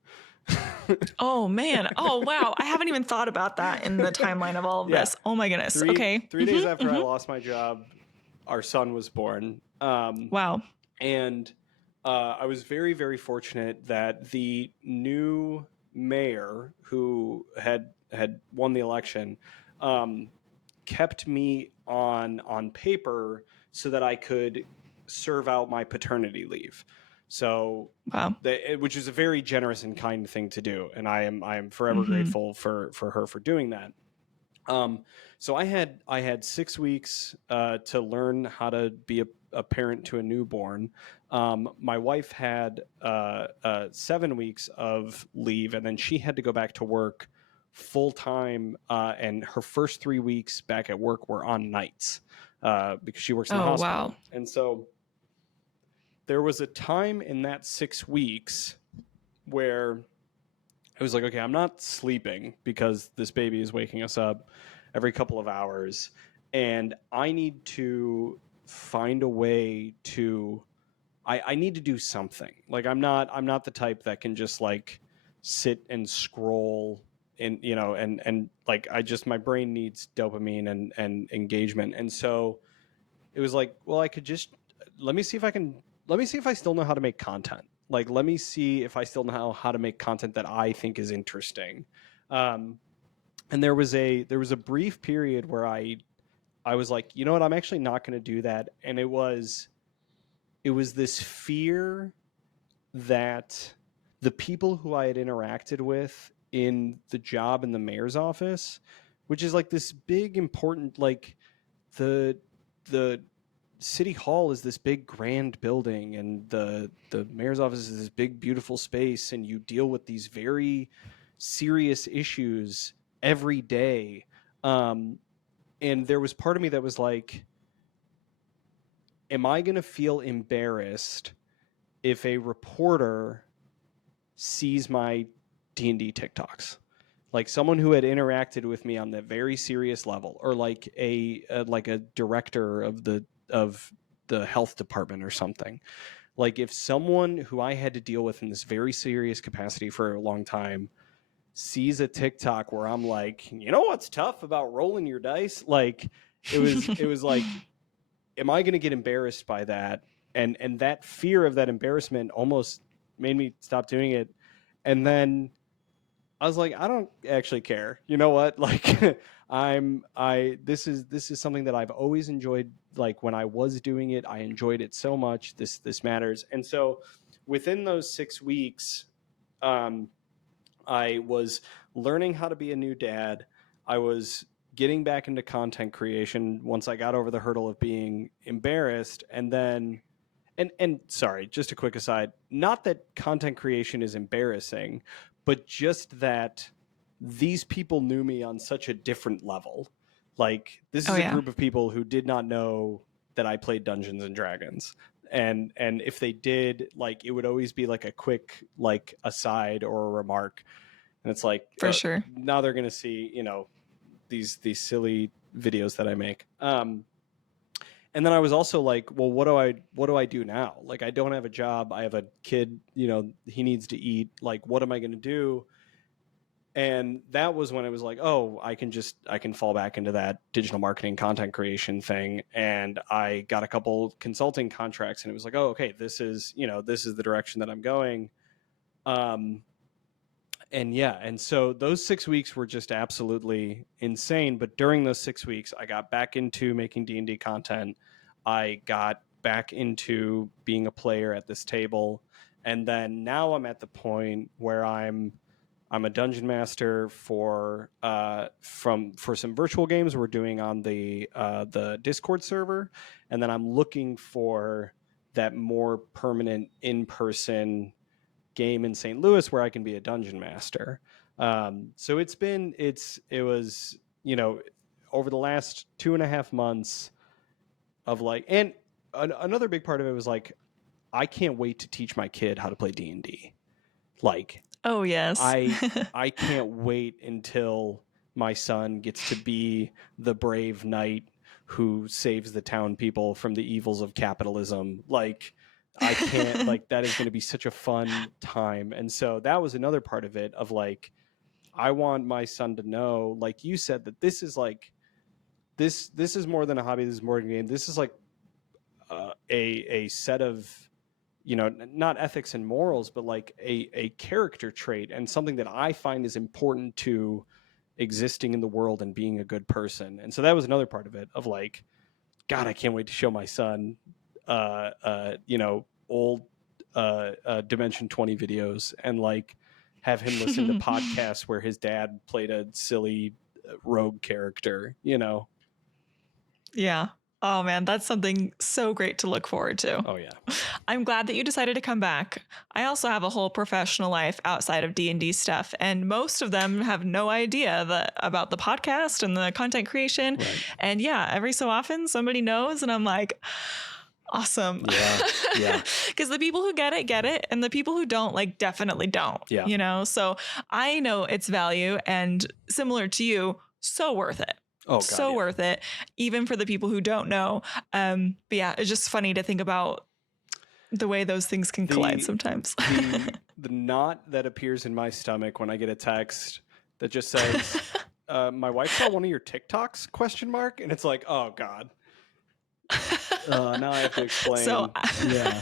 Oh man. Oh wow. I haven't even thought about that in the timeline of all of this. Oh my goodness. Okay. 3 days after I lost my job, our son was born. Wow. And I was very, very fortunate that the new mayor who had won the election kept me on paper so that I could serve out my paternity leave. So, wow. Which is a very generous and kind thing to do, and I am forever grateful for her for doing that. So I had 6 weeks to learn how to be a parent to a newborn. My wife had 7 weeks of leave, and then she had to go back to work full time. And her first 3 weeks back at work were on nights because she works in the hospital. Wow. And so there was a time in that 6 weeks where I was like, okay, I'm not sleeping because this baby is waking us up every couple of hours, and I need to find a way to I need to do something. Like I'm not the type that can just like sit and scroll and and like my brain needs dopamine and engagement. And so it was like, well, I could just let me see if I still know how to make content. Like, let me see if I still know how to make content that I think is interesting. And there was a brief period where I was like, you know what, I'm actually not going to do that. And it was this fear that the people who I had interacted with in the job in the mayor's office, which is like this big important, like the city hall is this big grand building, and the mayor's office is this big beautiful space, and you deal with these very serious issues every day. And there was part of me that was like, am I going to feel embarrassed if a reporter sees my D&D TikToks? Like someone who had interacted with me on that very serious level, or like a director of the health department or something. Like if someone who I had to deal with in this very serious capacity for a long time sees a TikTok where I'm like, you know what's tough about rolling your dice? Like it was like, am I going to get embarrassed by that? And that fear of that embarrassment almost made me stop doing it. And then I was like, I don't actually care. You know what? Like this is something that I've always enjoyed. Like when I was doing it, I enjoyed it so much. This matters. And so within those 6 weeks, I was learning how to be a new dad. I was getting back into content creation once I got over the hurdle of being embarrassed. And then And sorry, just a quick aside, not that content creation is embarrassing, but just that these people knew me on such a different level. Like, this Oh, is a yeah. group of people who did not know that I played Dungeons and Dragons. And if they did, like, it would always be like a quick like aside or a remark. And it's like, For sure. now they're going to see, you know, these silly videos that I make. And then I was also like, well, what do I do now? Like, I don't have a job. I have a kid, you know, he needs to eat. Like, what am I going to do? And that was when it was like, oh, I can fall back into that digital marketing content creation thing. And I got a couple consulting contracts, and it was like, oh, okay, this is the direction that I'm going. And yeah, and so those 6 weeks were just absolutely insane. But during those 6 weeks, I got back into making D&D content. I got back into being a player at this table. And then now I'm at the point where I'm a dungeon master for some virtual games we're doing on the Discord server, and then I'm looking for that more permanent in-person game in St. Louis where I can be a dungeon master. So it was, you know, over the last 2.5 months of like, and another big part of it was like, I can't wait to teach my kid how to play D&D. Like, Oh, yes. I can't wait until my son gets to be the brave knight who saves the town people from the evils of capitalism. Like, I can't, like, that is going to be such a fun time. And so that was another part of it, of like, I want my son to know, like you said, that this is like, this is more than a hobby. This is more than a game. This is like a set of, you know, not ethics and morals, but like a character trait, and something that I find is important to existing in the world and being a good person. And so that was another part of it, of like, God, I can't wait to show my son, you know, old Dimension 20 videos, and like have him listen to podcasts where his dad played a silly rogue character, you know? Yeah. Oh man, that's something so great to look forward to. Oh yeah. I'm glad that you decided to come back. I also have a whole professional life outside of D&D stuff, and most of them have no idea about the podcast and the content creation. Right. And yeah, every so often somebody knows, and I'm like, awesome. Yeah. Because the people who get it, and the people who don't, like, definitely don't. Yeah. You know, so I know its value, and similar to you, so worth it. Oh, God, so yeah. worth it, even for the people who don't know. But yeah, it's just funny to think about the way those things can collide sometimes. The knot that appears in my stomach when I get a text that just says, my wife saw one of your TikToks, ? And it's like, oh God. Now I have to explain. So, yeah.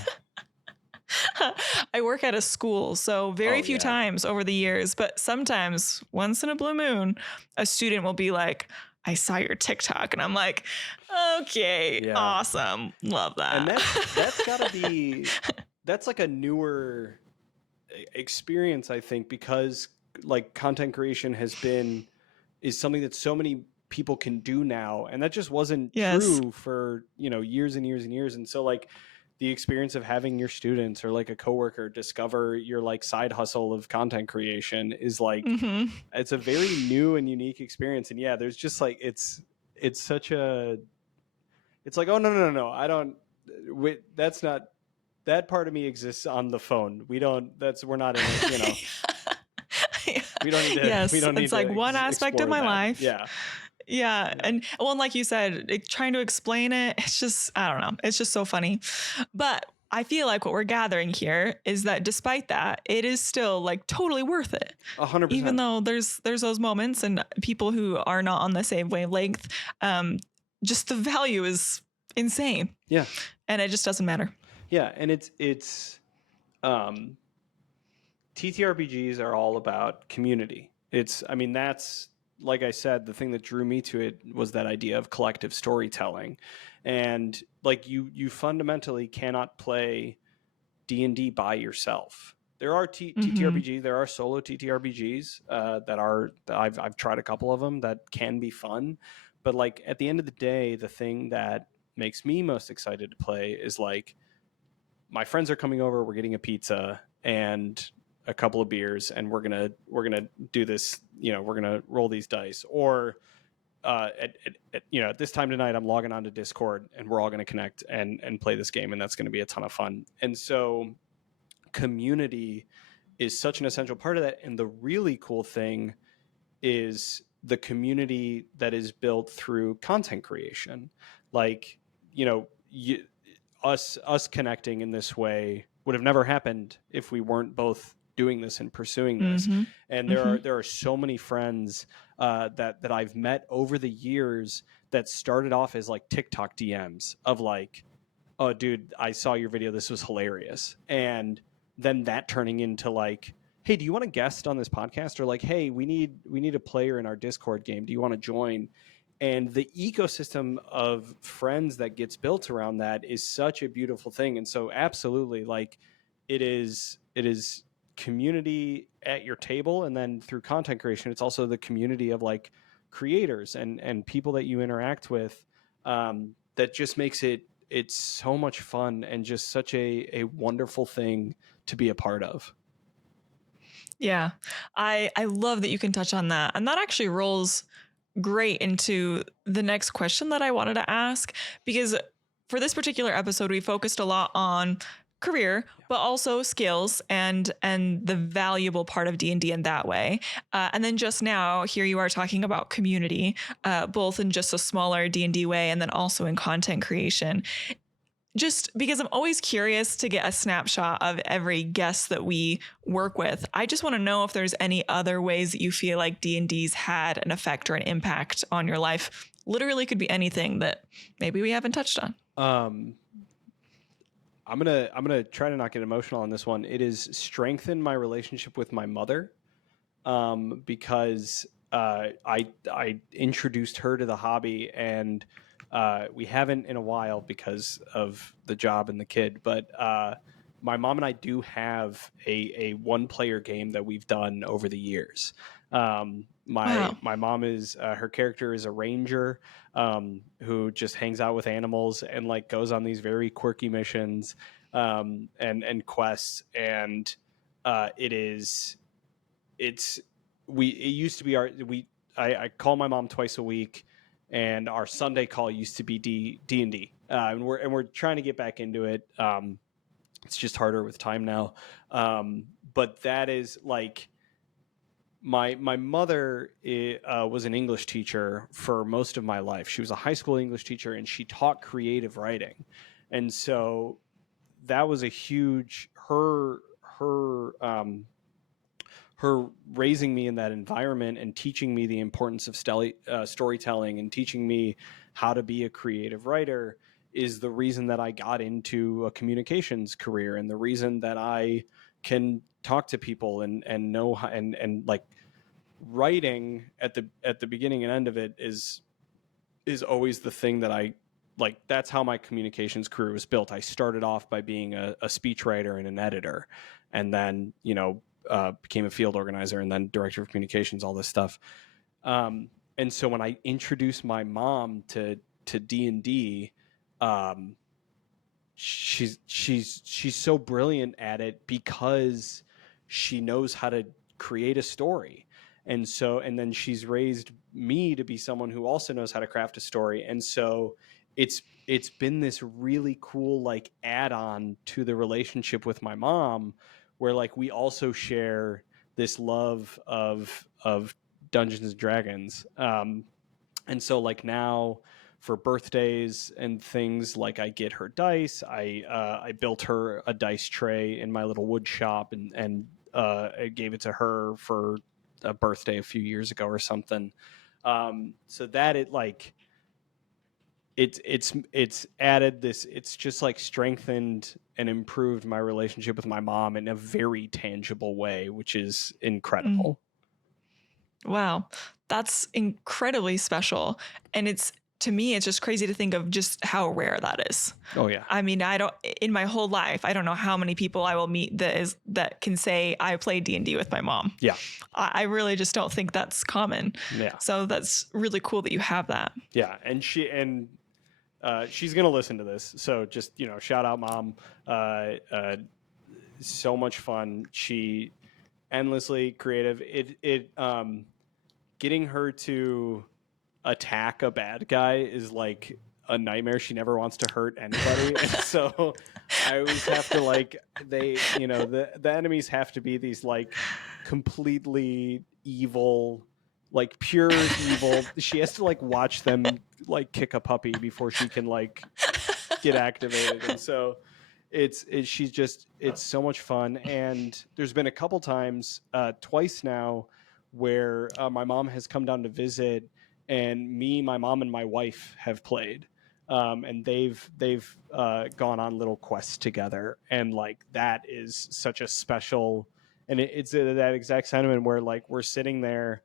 I work at a school, so very few times over the years, but sometimes once in a blue moon, a student will be like, I saw your TikTok. And I'm like, okay, awesome. Love that. And that's gotta be, that's like a newer experience, I think, because like content creation is something that so many people can do now. And that just wasn't true for, you know, years and years and years. And so like, the experience of having your students or like a coworker discover your like side hustle of content creation is like, it's a very new and unique experience. And yeah, there's just like, it's such a, it's like, oh, no. I don't, that's not, that part of me exists on the phone. We're not in it, you know. We don't need to, we don't need it's like one aspect of my life. Yeah. And well, like you said, trying to explain it, it's just, I don't know. It's just so funny. But I feel like what we're gathering here is that despite that, it is still like totally worth it. 100%. Even though there's those moments and people who are not on the same wavelength, just the value is insane. Yeah. And it just doesn't matter. Yeah. And it's TTRPGs are all about community. That's, like I said, the thing that drew me to it was that idea of collective storytelling. And like you fundamentally cannot play D&D by yourself. There are TTRPGs, there are solo TTRPGs I've tried a couple of them that can be fun. But like at the end of the day, the thing that makes me most excited to play is like my friends are coming over, we're getting a pizza and a couple of beers, and we're gonna do this, we're gonna roll these dice. Or at this time tonight, I'm logging onto Discord and we're all going to connect and play this game, and that's going to be a ton of fun. And so community is such an essential part of that. And the really cool thing is the community that is built through content creation. Like, us connecting in this way would have never happened if we weren't both doing this and pursuing this. Mm-hmm. And there are so many friends that I've met over the years that started off as like TikTok DMs of like, oh dude, I saw your video, this was hilarious. And then that turning into like, hey, do you want to guest on this podcast? Or like, hey, we need a player in our Discord game, do you want to join? And the ecosystem of friends that gets built around that is such a beautiful thing. And so absolutely, like, it is community at your table, and then through content creation, it's also the community of like creators and people that you interact with, that just makes it's so much fun and just such a wonderful thing to be a part of. Yeah, I love that you can touch on that, and that actually rolls great into the next question that I wanted to ask, because for this particular episode, we focused a lot on career, but also skills and the valuable part of D&D in that way. And then just now, here you are talking about community, both in just a smaller D&D way and then also in content creation. Just because I'm always curious to get a snapshot of every guest that we work with, I just want to know if there's any other ways that you feel like D&D's had an effect or an impact on your life. Literally could be anything that maybe we haven't touched on. I'm gonna try to not get emotional on this one. It is strengthened my relationship with my mother, because I introduced her to the hobby, and we haven't in a while because of the job and the kid. But my mom and I do have a one-player game that we've done over the years. My mom is her character is a ranger who just hangs out with animals and like goes on these very quirky missions and quests. And it used to be I call my mom twice a week, and our Sunday call used to be D&D, and we're trying to get back into it. It's just harder with time now, but that is like. My mother was an English teacher for most of my life. She was a high school English teacher, and she taught creative writing. And so that was a huge, her raising me in that environment and teaching me the importance of storytelling and teaching me how to be a creative writer is the reason that I got into a communications career, and the reason that I can talk to people and know how, and like writing at the beginning and end of it is always the thing that I like. That's how my communications career was built. I started off by being a speechwriter and an editor, and then became a field organizer and then director of communications, all this stuff. And so when I introduced my mom to D&D, she's so brilliant at it because she knows how to create a story. And then she's raised me to be someone who also knows how to craft a story. And so it's been this really cool like add-on to the relationship with my mom, where like we also share this love of Dungeons and Dragons. And so like now for birthdays and things, like I get her dice. I built her a dice tray in my little wood shop, and I gave it to her for a birthday a few years ago or something. So that it's added this, it's just like strengthened and improved my relationship with my mom in a very tangible way, which is incredible. Wow. That's incredibly special. And to me, it's just crazy to think of just how rare that is. Oh yeah. I mean, in my whole life, I don't know how many people I will meet that can say I played D&D with my mom. Yeah. I really just don't think that's common. Yeah. So that's really cool that you have that. Yeah. And she's going to listen to this. So just, shout out mom. So much fun. She endlessly creative. Getting her to attack a bad guy is like a nightmare. She never wants to hurt anybody. And so I always have to the enemies have to be these like completely evil, like pure evil. She has to like watch them like kick a puppy before she can like get activated. And so it's so much fun. And there's been a couple times, twice now, where my mom has come down to visit, and my mom and my wife have played, and they've gone on little quests together, and like that is such a special, and it's that exact sentiment where like we're sitting there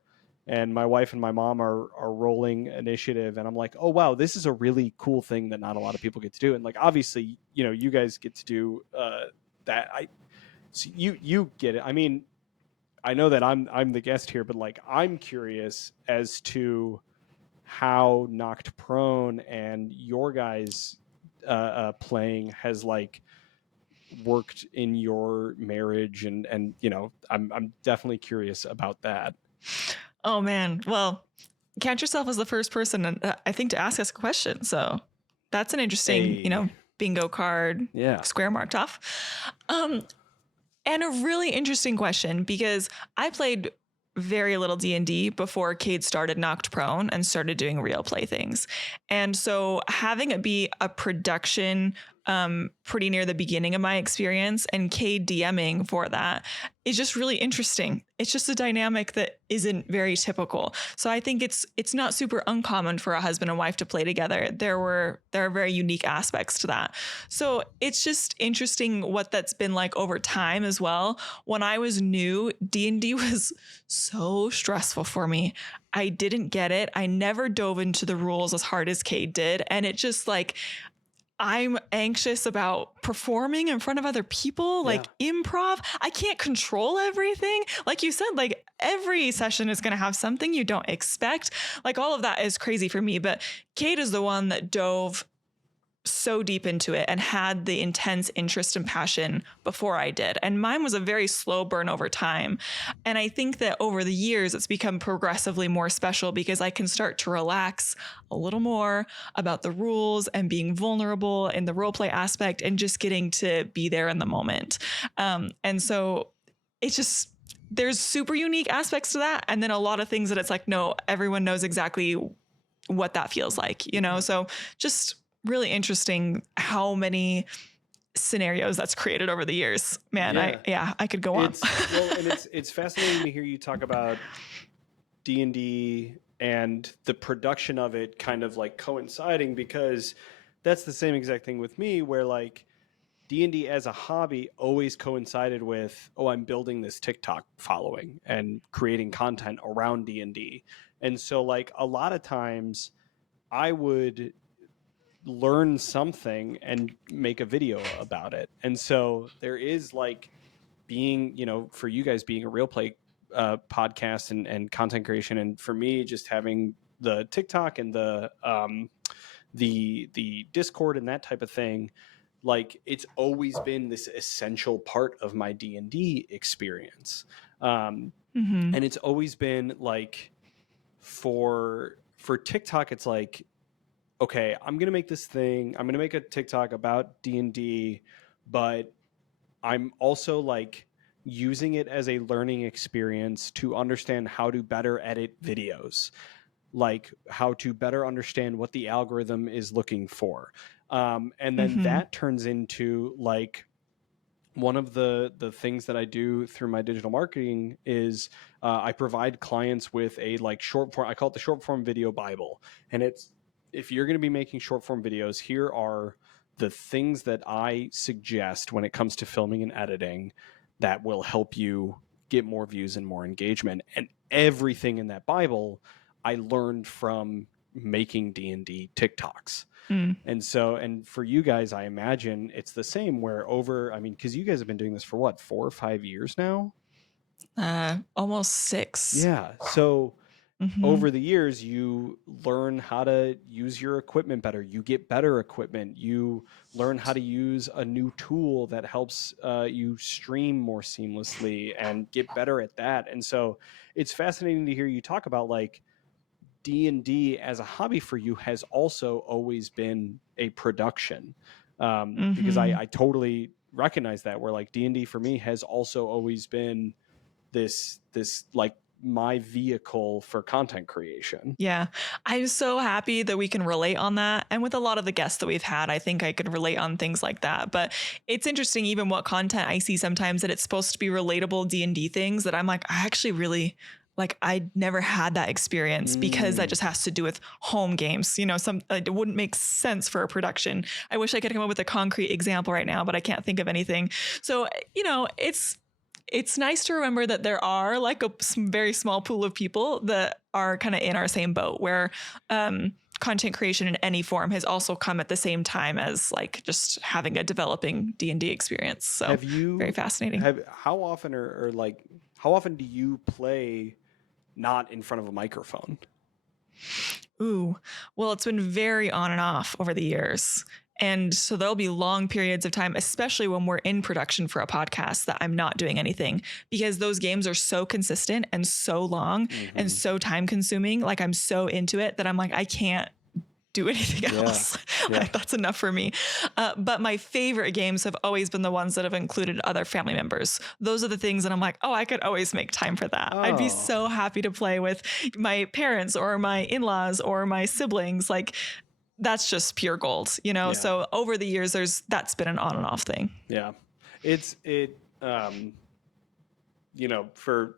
and my wife and my mom are rolling initiative, and I'm like, oh wow, this is a really cool thing that not a lot of people get to do. And like obviously you guys get to do that. So you get it. I mean, I know that I'm the guest here, but like I'm curious as to how Knocked Prone and your guys playing has like worked in your marriage, and I'm definitely curious about that. Oh man, well, count yourself as the first person I think to ask us a question. So that's an interesting, bingo card, square marked off. And a really interesting question, because I played very little D&D before Cade started Knocked Prone and started doing real play things. And so having it be a production pretty near the beginning of my experience, and Cade DMing for that is just really interesting. It's just a dynamic that isn't very typical. So I think it's not super uncommon for a husband and wife to play together. There are very unique aspects to that. So it's just interesting what that's been like over time as well. When I was new, D&D was so stressful for me. I didn't get it. I never dove into the rules as hard as Cade did. And it just like, I'm anxious about performing in front of other people, like improv. I can't control everything. Like you said, like every session is going to have something you don't expect. Like all of that is crazy for me. But Cade is the one that dove so deep into it and had the intense interest and passion before I did. And mine was a very slow burn over time. And I think that over the years, it's become progressively more special because I can start to relax a little more about the rules and being vulnerable in the roleplay aspect and just getting to be there in the moment. And so it's just, there's super unique aspects to that. And then a lot of things that it's like, no, everyone knows exactly what that feels like, So just really interesting how many scenarios that's created over the years, man. I could go on. And it's fascinating to hear you talk about D&D and the production of it kind of like coinciding, because that's the same exact thing with me, where like D&D as a hobby always coincided with, I'm building this TikTok following and creating content around D&D. And so like a lot of times I would learn something and make a video about it. And so there is like being, for you guys being a real play podcast and content creation, and for me just having the TikTok and the Discord and that type of thing, like it's always been this essential part of my D&D experience. And it's always been like for TikTok, it's like, okay, I'm going to make this thing. I'm going to make a TikTok about D&D, but I'm also like using it as a learning experience to understand how to better edit videos, like how to better understand what the algorithm is looking for. And then that turns into like one of the things that I do through my digital marketing is I provide clients with a like short form, I call it the short form video Bible. And it's, if you're going to be making short form videos, here are the things that I suggest when it comes to filming and editing that will help you get more views and more engagement. And everything in that Bible I learned from making D&D TikToks. And so, and for you guys, I imagine it's the same where because you guys have been doing this for what, 4 or 5 years now? Almost 6. Yeah. So over the years, you learn how to use your equipment better. You get better equipment. You learn how to use a new tool that helps you stream more seamlessly and get better at that. And so it's fascinating to hear you talk about like D&D as a hobby for you has also always been a production. Because I totally recognize that, where like D&D for me has also always been this like my vehicle for content creation. Yeah. I'm so happy that we can relate on that. And with a lot of the guests that we've had, I think I could relate on things like that. But it's interesting even what content I see sometimes that it's supposed to be relatable D&D things that I'm like, I actually really like, I never had that experience because that just has to do with home games. You know, it wouldn't make sense for a production. I wish I could come up with a concrete example right now, but I can't think of anything. So, you know, it's nice to remember that there are like some very small pool of people that are kind of in our same boat where content creation in any form has also come at the same time as like just having a developing D&D experience. So very fascinating. How often how often do you play not in front of a microphone? Ooh, well, it's been very on and off over the years. And so there'll be long periods of time, especially when we're in production for a podcast, that I'm not doing anything because those games are so consistent and so long and so time consuming. Like I'm so into it that I'm like, I can't do anything else. Like that's enough for me. But my favorite games have always been the ones that have included other family members. Those are the things that I'm like, oh, I could always make time for that. I'd be so happy to play with my parents or my in-laws or my siblings. Like that's just pure gold, you know? So over the years, that's been an on and off thing. Yeah. You know, for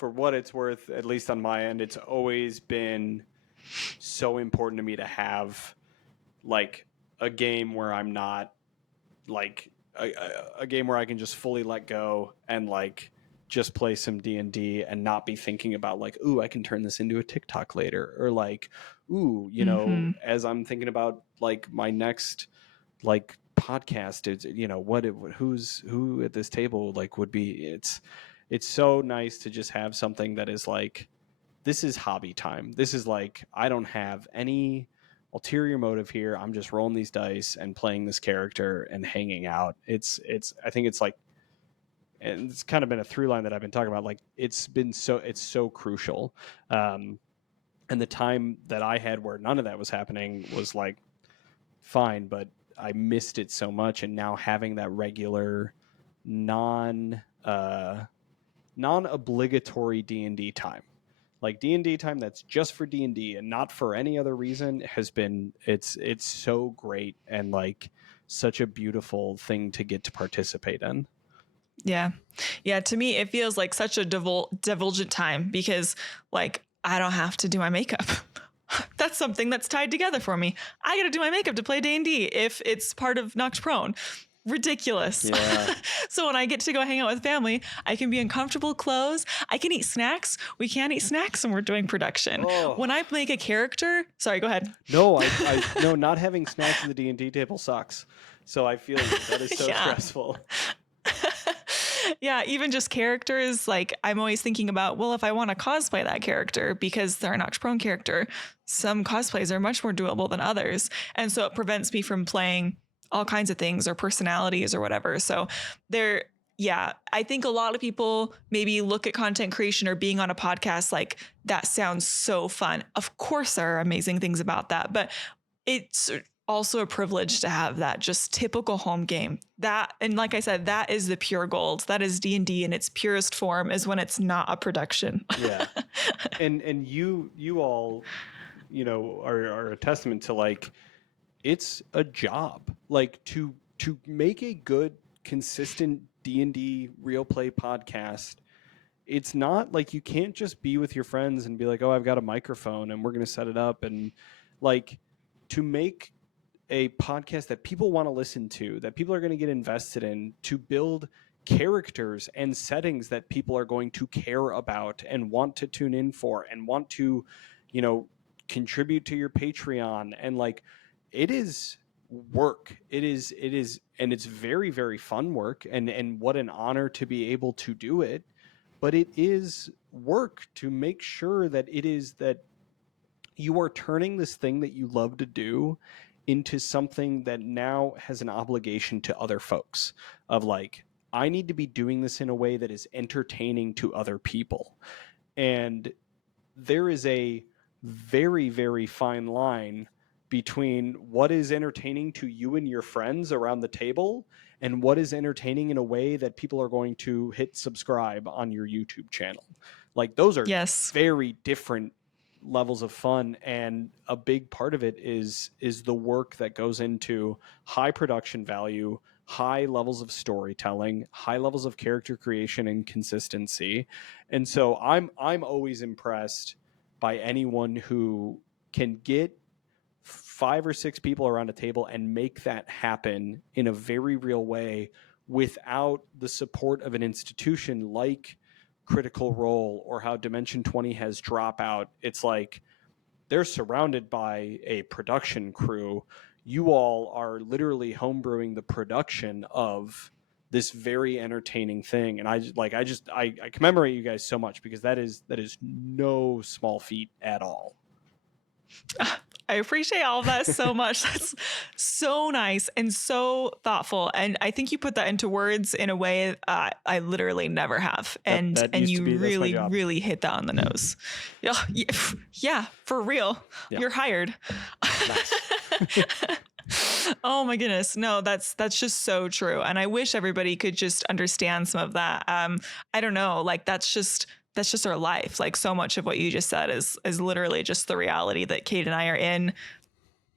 what it's worth, at least on my end, it's always been so important to me to have like a game where I'm not like a game where I can just fully let go and like just play some D&D and not be thinking about like, ooh, I can turn this into a TikTok later, or like, ooh, you know, as I'm thinking about like my next like podcast, it's, you know, who at this table like would be, it's so nice to just have something that is like, this is hobby time. This is like, I don't have any ulterior motive here. I'm just rolling these dice and playing this character and hanging out. I think it's like, and it's kind of been a through line that I've been talking about. Like it's so crucial. And the time that I had where none of that was happening was like fine, but I missed it so much. And now having that regular non-obligatory D&D time, like D&D time that's just for D&D and not for any other reason, has been, it's so great and like such a beautiful thing to get to participate in. Yeah. Yeah. To me, it feels like such a divulgent time because like I don't have to do my makeup. That's something that's tied together for me. I got to do my makeup to play D&D if it's part of Knocked Prone. Ridiculous. Yeah. So when I get to go hang out with family, I can be in comfortable clothes. I can eat snacks. We can't eat snacks when we're doing production. Oh. When I make a character, sorry, go ahead. No, no, not having snacks at the D&D table sucks. So I feel that is so stressful. Yeah, even just characters, like I'm always thinking about, well, if I want to cosplay that character because they're an Knocked Prone character, some cosplays are much more doable than others. And so it prevents me from playing all kinds of things or personalities or whatever. So I think a lot of people maybe look at content creation or being on a podcast like that sounds so fun. Of course, there are amazing things about that, but it's also a privilege to have that just typical home game. That, and like I said, that is the pure gold. That is D&D in its purest form, is when it's not a production. Yeah. And you all, you know, are a testament to like, it's a job. Like to make a good, consistent D&D real play podcast, it's not like you can't just be with your friends and be like, oh, I've got a microphone and we're going to set it up. And like, to make a podcast that people want to listen to, that people are going to get invested in, to build characters and settings that people are going to care about and want to tune in for and want to, you know, contribute to your Patreon. And like, it is work. It is, and it's very, very fun work. And what an honor to be able to do it. but it is work to make sure that you are turning this thing that you love to do into something that now has an obligation to other folks of like, I need to be doing this in a way that is entertaining to other people. And there is a very, very fine line between what is entertaining to you and your friends around the table and what is entertaining in a way that people are going to hit subscribe on your YouTube channel. Like those are Yes. very different levels of fun, and a big part of it is the work that goes into high production value, high levels of storytelling, high levels of character creation and consistency. And so I'm always impressed by anyone who can get 5 or 6 people around a table and make that happen in a very real way without the support of an institution like Critical Role or how Dimension 20 has Dropout. It's like they're surrounded by a production crew. You all are literally homebrewing the production of this very entertaining thing, and I commemorate you guys so much because that is no small feat at all. I appreciate all of that so much. That's so nice and so thoughtful. And I think you put that into words in a way I literally never have. And you really, really hit that on the nose. Yeah, for real. Yeah. You're hired. Nice. Oh my goodness. No, that's just so true. And I wish everybody could just understand some of that. I don't know, like that's just our life. Like so much of what you just said is literally just the reality that Kate and I are in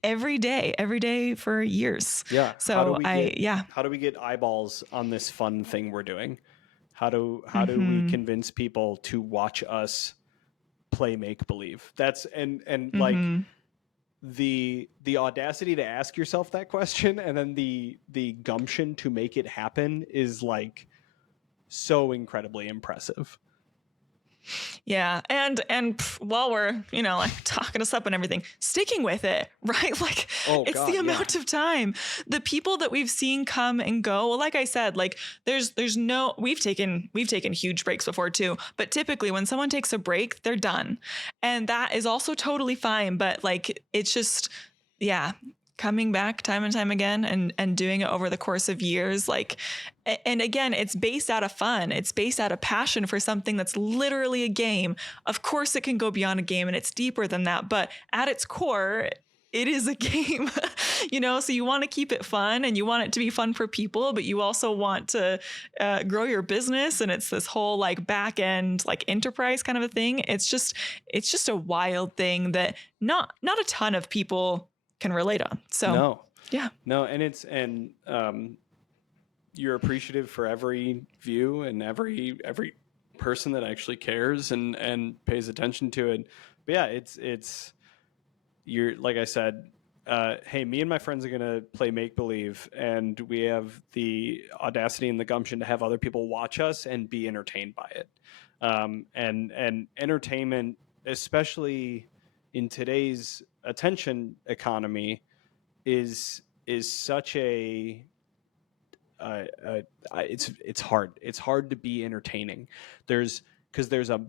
every day for years. Yeah. So how do we get eyeballs on this fun thing we're doing? How do we convince people to watch us play make believe? That's and like the audacity to ask yourself that question and then the gumption to make it happen is like so incredibly impressive. Yeah. And while we're, like talking us up and everything, sticking with it, right? Like it's the amount of time, the people that we've seen come and go. Well, like I said, like there's no, we've taken huge breaks before too, but typically when someone takes a break, they're done. And that is also totally fine. But like, it's just, coming back time and time again and doing it over the course of years. Like, and again, it's based out of fun. It's based out of passion for something that's literally a game. Of course it can go beyond a game and it's deeper than that, but at its core, it is a game, so you want to keep it fun and you want it to be fun for people, but you also want to grow your business. And it's this whole like back end, like enterprise kind of a thing. It's just a wild thing that not a ton of people can relate on. So and you're appreciative for every view and every person that actually cares and pays attention to it. But yeah, it's you're like I said, hey, me and my friends are gonna play make believe, and we have the audacity and the gumption to have other people watch us and be entertained by it. And entertainment, especially in today's attention economy, is such a it's hard. It's hard to be entertaining. Because there's a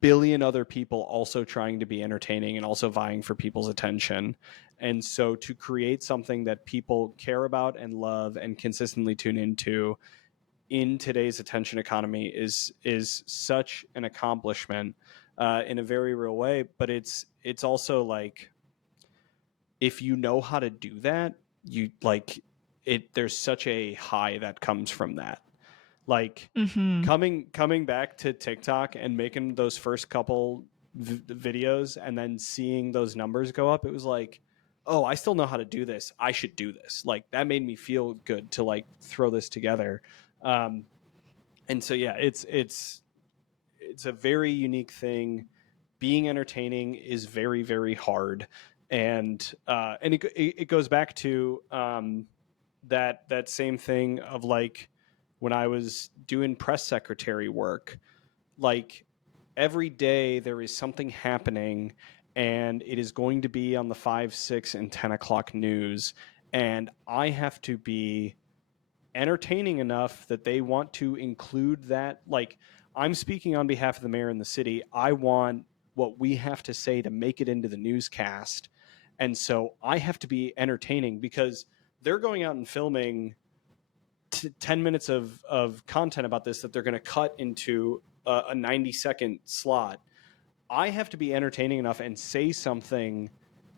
billion other people also trying to be entertaining and also vying for people's attention. And so to create something that people care about and love and consistently tune into in today's attention economy is such an accomplishment in a very real way. But it's also like, if you know how to do that, you like it. There's such a high that comes from that. Like coming back to TikTok and making those first couple videos and then seeing those numbers go up, it was like, oh, I still know how to do this. I should do this. Like that made me feel good to like throw this together. And so, yeah, it's a very unique thing. Being entertaining is very, very hard. And it goes back to that same thing of like when I was doing press secretary work, like every day there is something happening and it is going to be on the 5, 6, and 10 o'clock news. And I have to be entertaining enough that they want to include that. Like, I'm speaking on behalf of the mayor and the city. I want what we have to say to make it into the newscast. And so I have to be entertaining because they're going out and filming 10 minutes of content about this that they're going to cut into a 90-second slot. I have to be entertaining enough and say something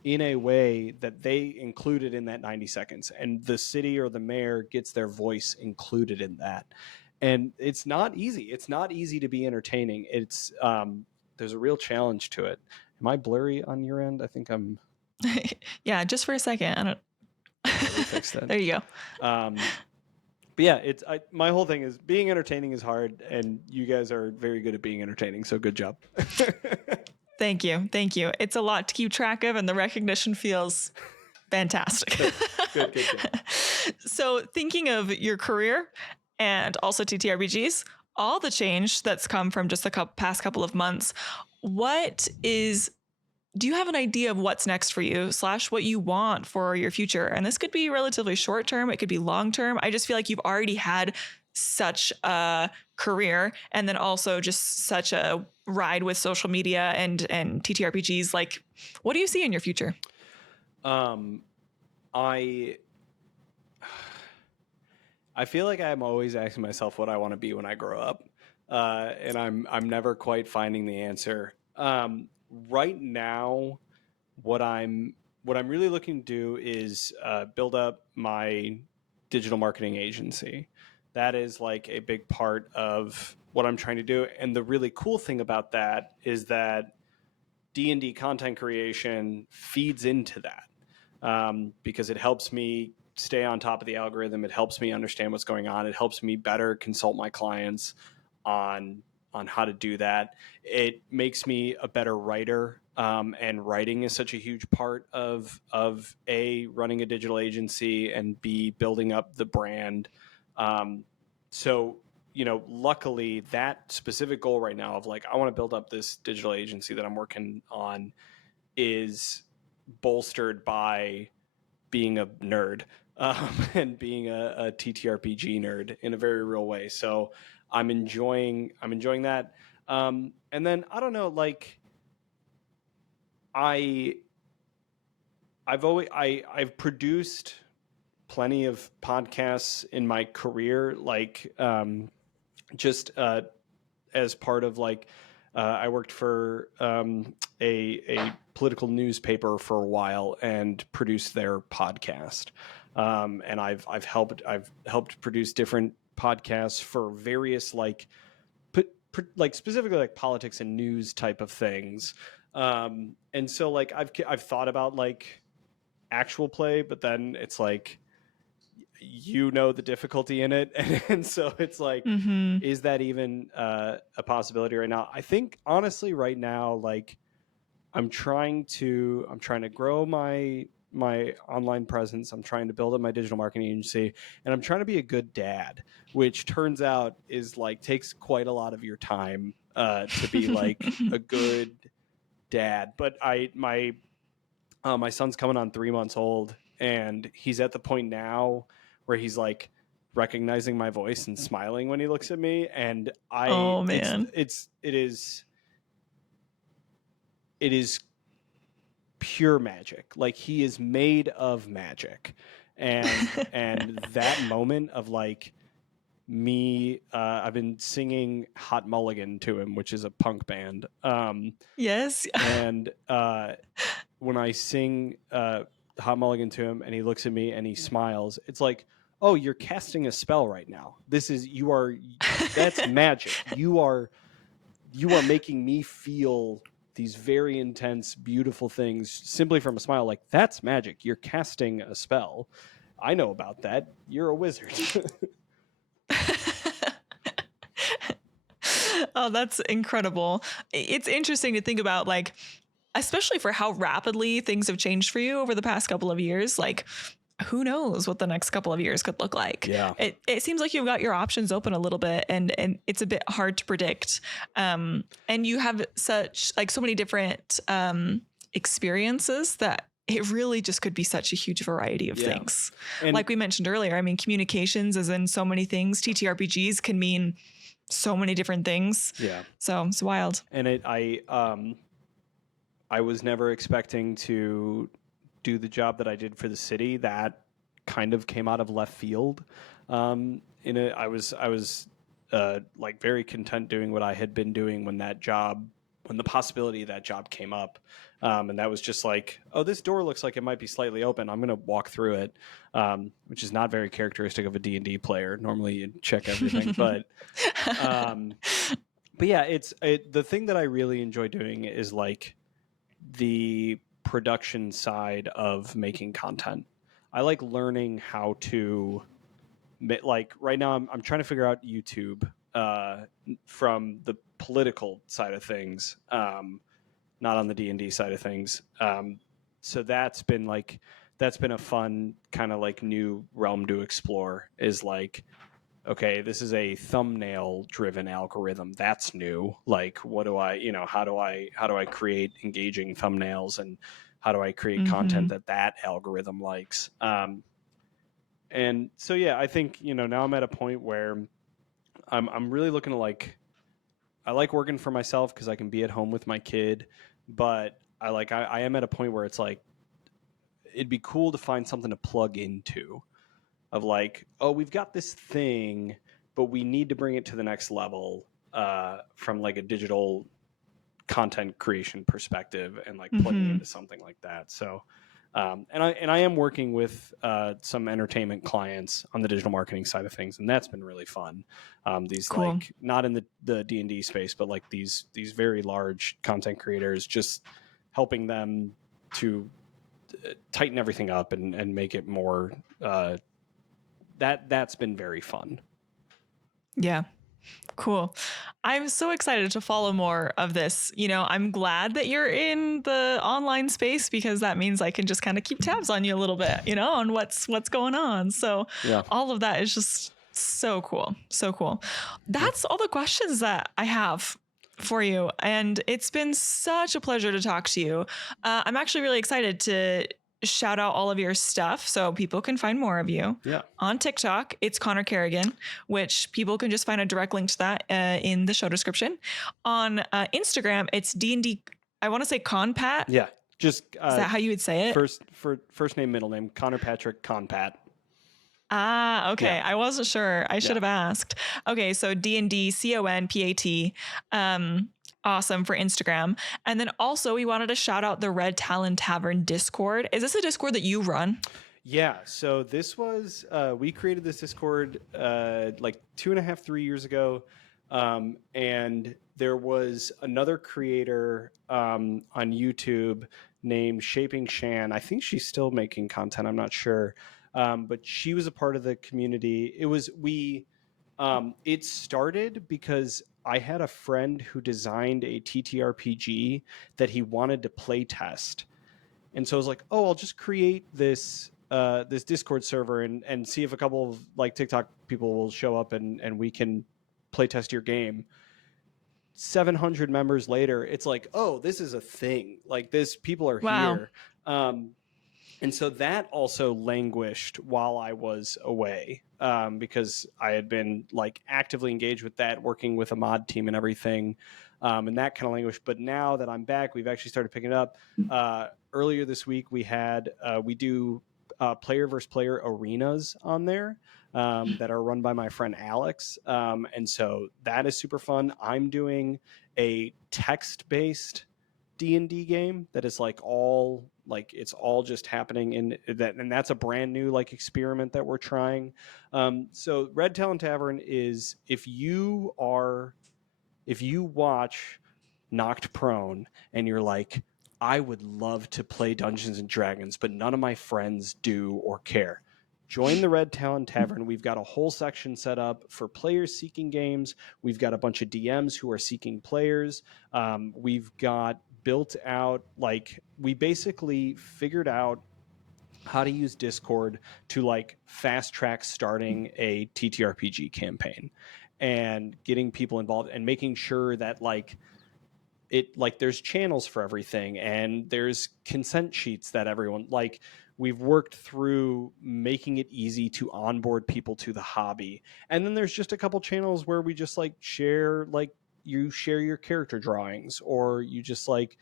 in a way that they included in that 90 seconds. And the city or the mayor gets their voice included in that. And it's not easy. It's not easy to be entertaining. It's there's a real challenge to it. Am I blurry on your end? I think I'm. Yeah, just for a second. I don't. Let me fix that. There you go. But yeah, my whole thing is being entertaining is hard, and you guys are very good at being entertaining. So good job. Thank you. Thank you. It's a lot to keep track of, and the recognition feels fantastic. Good. So thinking of your career and also TTRPGs, all the change that's come from just the past couple of months, do you have an idea of what's next for you / what you want for your future? And this could be relatively short term. It could be long term. I just feel like you've already had such a career and then also just such a ride with social media and TTRPGs. Like, what do you see in your future? I feel like I'm always asking myself what I want to be when I grow up. And I'm never quite finding the answer. Right now, what I'm really looking to do is build up my digital marketing agency. That is like a big part of what I'm trying to do. And the really cool thing about that is that D&D content creation feeds into that because it helps me stay on top of the algorithm. It helps me understand what's going on. It helps me better consult my clients on how to do that. It makes me a better writer, and writing is such a huge part of A, running a digital agency, and B, building up the brand. So, luckily that specific goal right now of like, I want to build up this digital agency that I'm working on is bolstered by being a nerd and being a TTRPG nerd in a very real way. So I'm enjoying that. And then I don't know, like I've produced plenty of podcasts in my career, like just as part of like I worked for a political newspaper for a while and produced their podcast. And I've helped produce different podcasts for various like specifically like politics and news type of things. And so like I've thought about like actual play, but then it's like the difficulty in it, and so it's like, is that even a possibility right now? I think honestly right now, like I'm trying to grow my online presence. I'm trying to build up my digital marketing agency, and I'm trying to be a good dad, which turns out is like takes quite a lot of your time to be like a good dad. But my son's coming on 3 months old, and he's at the point now where he's like recognizing my voice and smiling when he looks at me. And oh man, it is pure magic. Like he is made of magic. And that moment of like me, I've been singing Hot Mulligan to him, which is a punk band. Yes. And when I sing Hot Mulligan to him and he looks at me and he smiles, it's like, oh, you're casting a spell right now. That's magic. You are making me feel these very intense, beautiful things simply from a smile. Like, that's magic. You're casting a spell. I know about that. You're a wizard. Oh, that's incredible. It's interesting to think about, like, especially for how rapidly things have changed for you over the past couple of years. Like, who knows what the next couple of years could look like? Yeah. It seems like you've got your options open a little bit, and it's a bit hard to predict. And you have so many different experiences that it really just could be such a huge variety of things. And like we mentioned earlier, I mean, communications is in so many things. TTRPGs can mean so many different things. Yeah. So it's wild. And I was never expecting to do the job that I did for the city. That kind of came out of left field. I was like very content doing what I had been doing when the possibility of that job came up. And that was just like, oh, this door looks like it might be slightly open. I'm going to walk through it, which is not very characteristic of a D&D player. Normally you check everything, but yeah, the thing that I really enjoy doing is like the production side of making content. I like learning how to, like right now I'm trying to figure out YouTube from the political side of things, not on the D&D side of things. So that's been a fun kind of like new realm to explore, is like, okay, this is a thumbnail driven algorithm. That's new. Like, what do I, how do I create engaging thumbnails, and how do I create content that algorithm likes? And so, yeah, I think, now I'm at a point where I'm really looking to I like working for myself because I can be at home with my kid, but I am at a point where it's like, it'd be cool to find something to plug into, of like, oh, we've got this thing, but we need to bring it to the next level from like a digital content creation perspective, and like plugging into something like that. So, and I am working with some entertainment clients on the digital marketing side of things, and that's been really fun. These Cool. like not in the D&D space, but like these very large content creators, just helping them to tighten everything up and make it more. That's been very fun. Yeah. Cool. I'm so excited to follow more of this. I'm glad that you're in the online space, because that means I can just kind of keep tabs on you a little bit, on what's going on. So Yeah. all of that is just so cool. So cool. That's all the questions that I have for you. And it's been such a pleasure to talk to you. I'm actually really excited to shout out all of your stuff so people can find more of you. Yeah. On TikTok, it's Conner Kerrigan, which people can just find a direct link to that in the show description. On Instagram, it's D&D, I want to say Conpat. Yeah. Just is that how you would say it? First name, middle name, Conner Patrick Conpat. Ah, okay. Yeah. I wasn't sure. I should have asked. Okay, so D&D CONPAT. Awesome for Instagram. And then also we wanted to shout out the Red Talon Tavern Discord. Is this a Discord that you run? Yeah. So this was, we created this Discord like 2.5, 3 years ago. And there was another creator on YouTube named Shaping Shan. I think she's still making content. I'm not sure. But she was a part of the community. It started because I had a friend who designed a TTRPG that he wanted to play test. And so I was like, oh, I'll just create this this Discord server and see if a couple of like TikTok people will show up and we can play test your game. 700 members later, it's like, oh, this is a thing. Like people are here. And so that also languished while I was away, because I had been like actively engaged with that, working with a mod team and everything. And that kind of languished. But now that I'm back, we've actually started picking it up. Earlier this week, we do player versus player arenas on there that are run by my friend Alex. And so that is super fun. I'm doing a text-based D&D game that is it's all just happening in that, and that's a brand new like experiment that we're trying. So Red Talon Tavern is, if you watch Knocked Prone and you're like, I would love to play Dungeons and Dragons, but none of my friends do or care, join the Red Talon Tavern. We've got a whole section set up for players seeking games. We've got a bunch of DMs who are seeking players. We've got built out, like, we basically figured out how to use Discord to like fast track starting a TTRPG campaign and getting people involved and making sure that like there's channels for everything, and there's consent sheets that everyone, like, we've worked through making it easy to onboard people to the hobby. And then there's just a couple channels where we just like share, like, you share your character drawings, or you just like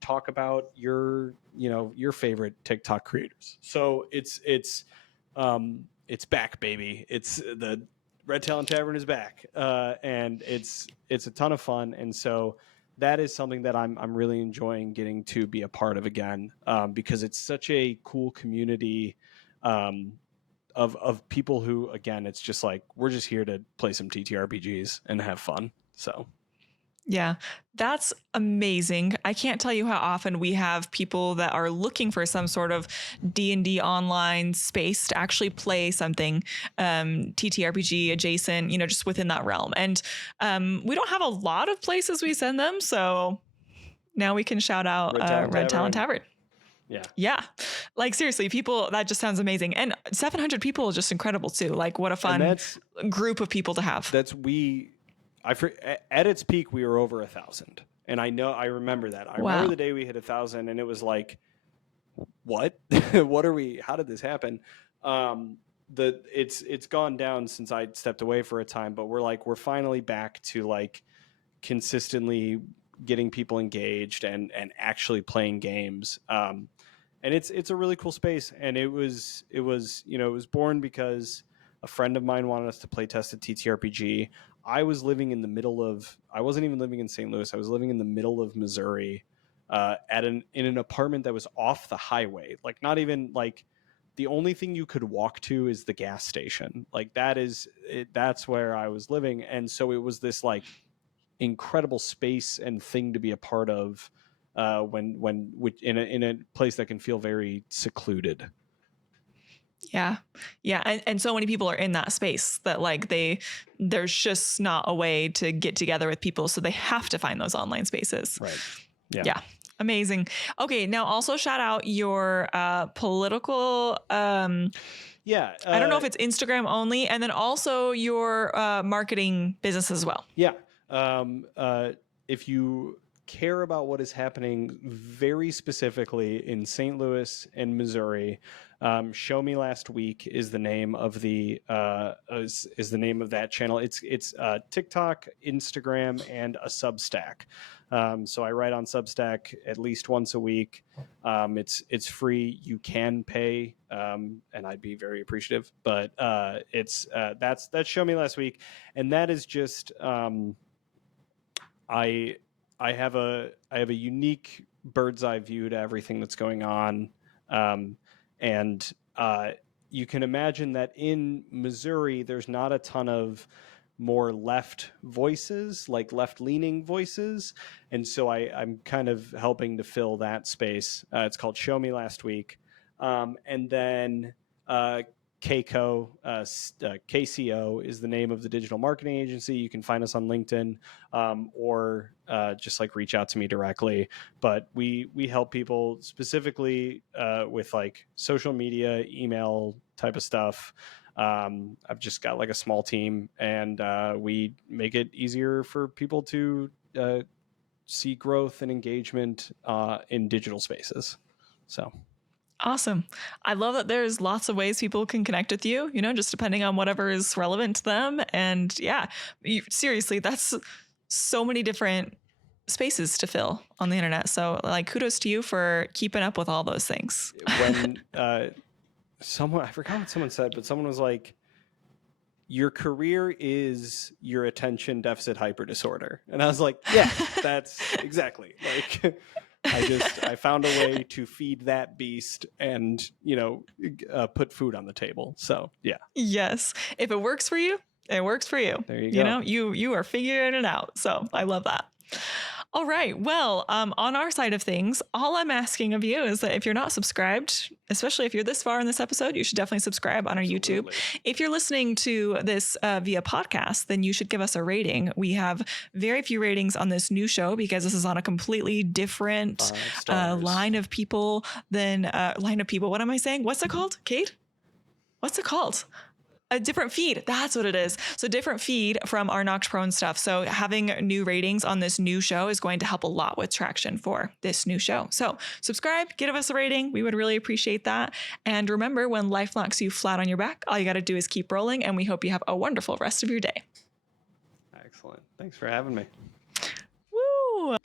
talk about your your favorite TikTok creators. So it's back, baby. It's the Red Talon Tavern is back, and it's a ton of fun. And so that is something that I'm really enjoying getting to be a part of again, because it's such a cool community of people who, again, it's just like, we're just here to play some TTRPGs and have fun. So yeah, that's amazing. I can't tell you how often we have people that are looking for some sort of D&D online space to actually play something TTRPG adjacent, just within that realm. And we don't have a lot of places we send them. So now we can shout out Red Talon Tavern. Yeah. Yeah. Like, seriously, people, that just sounds amazing. And 700 people is just incredible too. Like, what a fun group of people to have. At its peak, we were over 1,000, and I remember that. I remember the day we hit 1,000, and it was like, what? What are we? How did this happen? It's gone down since I stepped away for a time, but we're finally back to like consistently getting people engaged and actually playing games. And it's a really cool space, and it was born because a friend of mine wanted us to play test a TTRPG. I was living in the middle of, I wasn't even living in St. Louis. I was living in the middle of Missouri, in an apartment that was off the highway. Like, not even like, the only thing you could walk to is the gas station. Like, that's where I was living. And so it was this like incredible space and thing to be a part of, in a place that can feel very secluded. Yeah. Yeah. And so many people are in that space that like there's just not a way to get together with people. So they have to find those online spaces. Right. Yeah. Yeah. Amazing. Okay. Now also shout out your political, I don't know if it's Instagram only, and then also your marketing business as well. Yeah. If you care about what is happening very specifically in St. Louis and Missouri, Show Me Last Week is the name of the is the name of that channel. It's TikTok, Instagram, and a Substack. So I write on Substack at least once a week. It's free. You can pay, and I'd be very appreciative. But that's Show Me Last Week, and that is just I have a unique bird's eye view to everything that's going on. And you can imagine that in Missouri, there's not a ton of more left voices, like left-leaning voices. And so I'm kind of helping to fill that space. It's called Show Me Last Week. And then KCO, KCO is the name of the digital marketing agency. You can find us on LinkedIn, or just like reach out to me directly. But we help people specifically with like social media, email type of stuff. I've just got like a small team, and we make it easier for people to see growth and engagement in digital spaces. So. Awesome. I love that there's lots of ways people can connect with you, just depending on whatever is relevant to them. And yeah, seriously, that's so many different spaces to fill on the internet. So like, kudos to you for keeping up with all those things. When I forgot what someone said, but someone was like, your career is your attention deficit hyper disorder. And I was like, yeah, that's exactly like, I found a way to feed that beast and, put food on the table. So, yeah. Yes. If it works for you, it works for you. There you go. You are figuring it out. So I love that. All right. Well, on our side of things, all I'm asking of you is that if you're not subscribed, especially if you're this far in this episode, you should definitely subscribe on our YouTube. If you're listening to this via podcast, then you should give us a rating. We have very few ratings on this new show because this is on a completely different line of people. What am I saying? What's it called, Kate? What's it called? A different feed. That's what it is. So different feed from our Nox Prone stuff. So having new ratings on this new show is going to help a lot with traction for this new show. So subscribe, give us a rating. We would really appreciate that. And remember, when life knocks you flat on your back, all you got to do is keep rolling. And we hope you have a wonderful rest of your day. Excellent. Thanks for having me. Woo!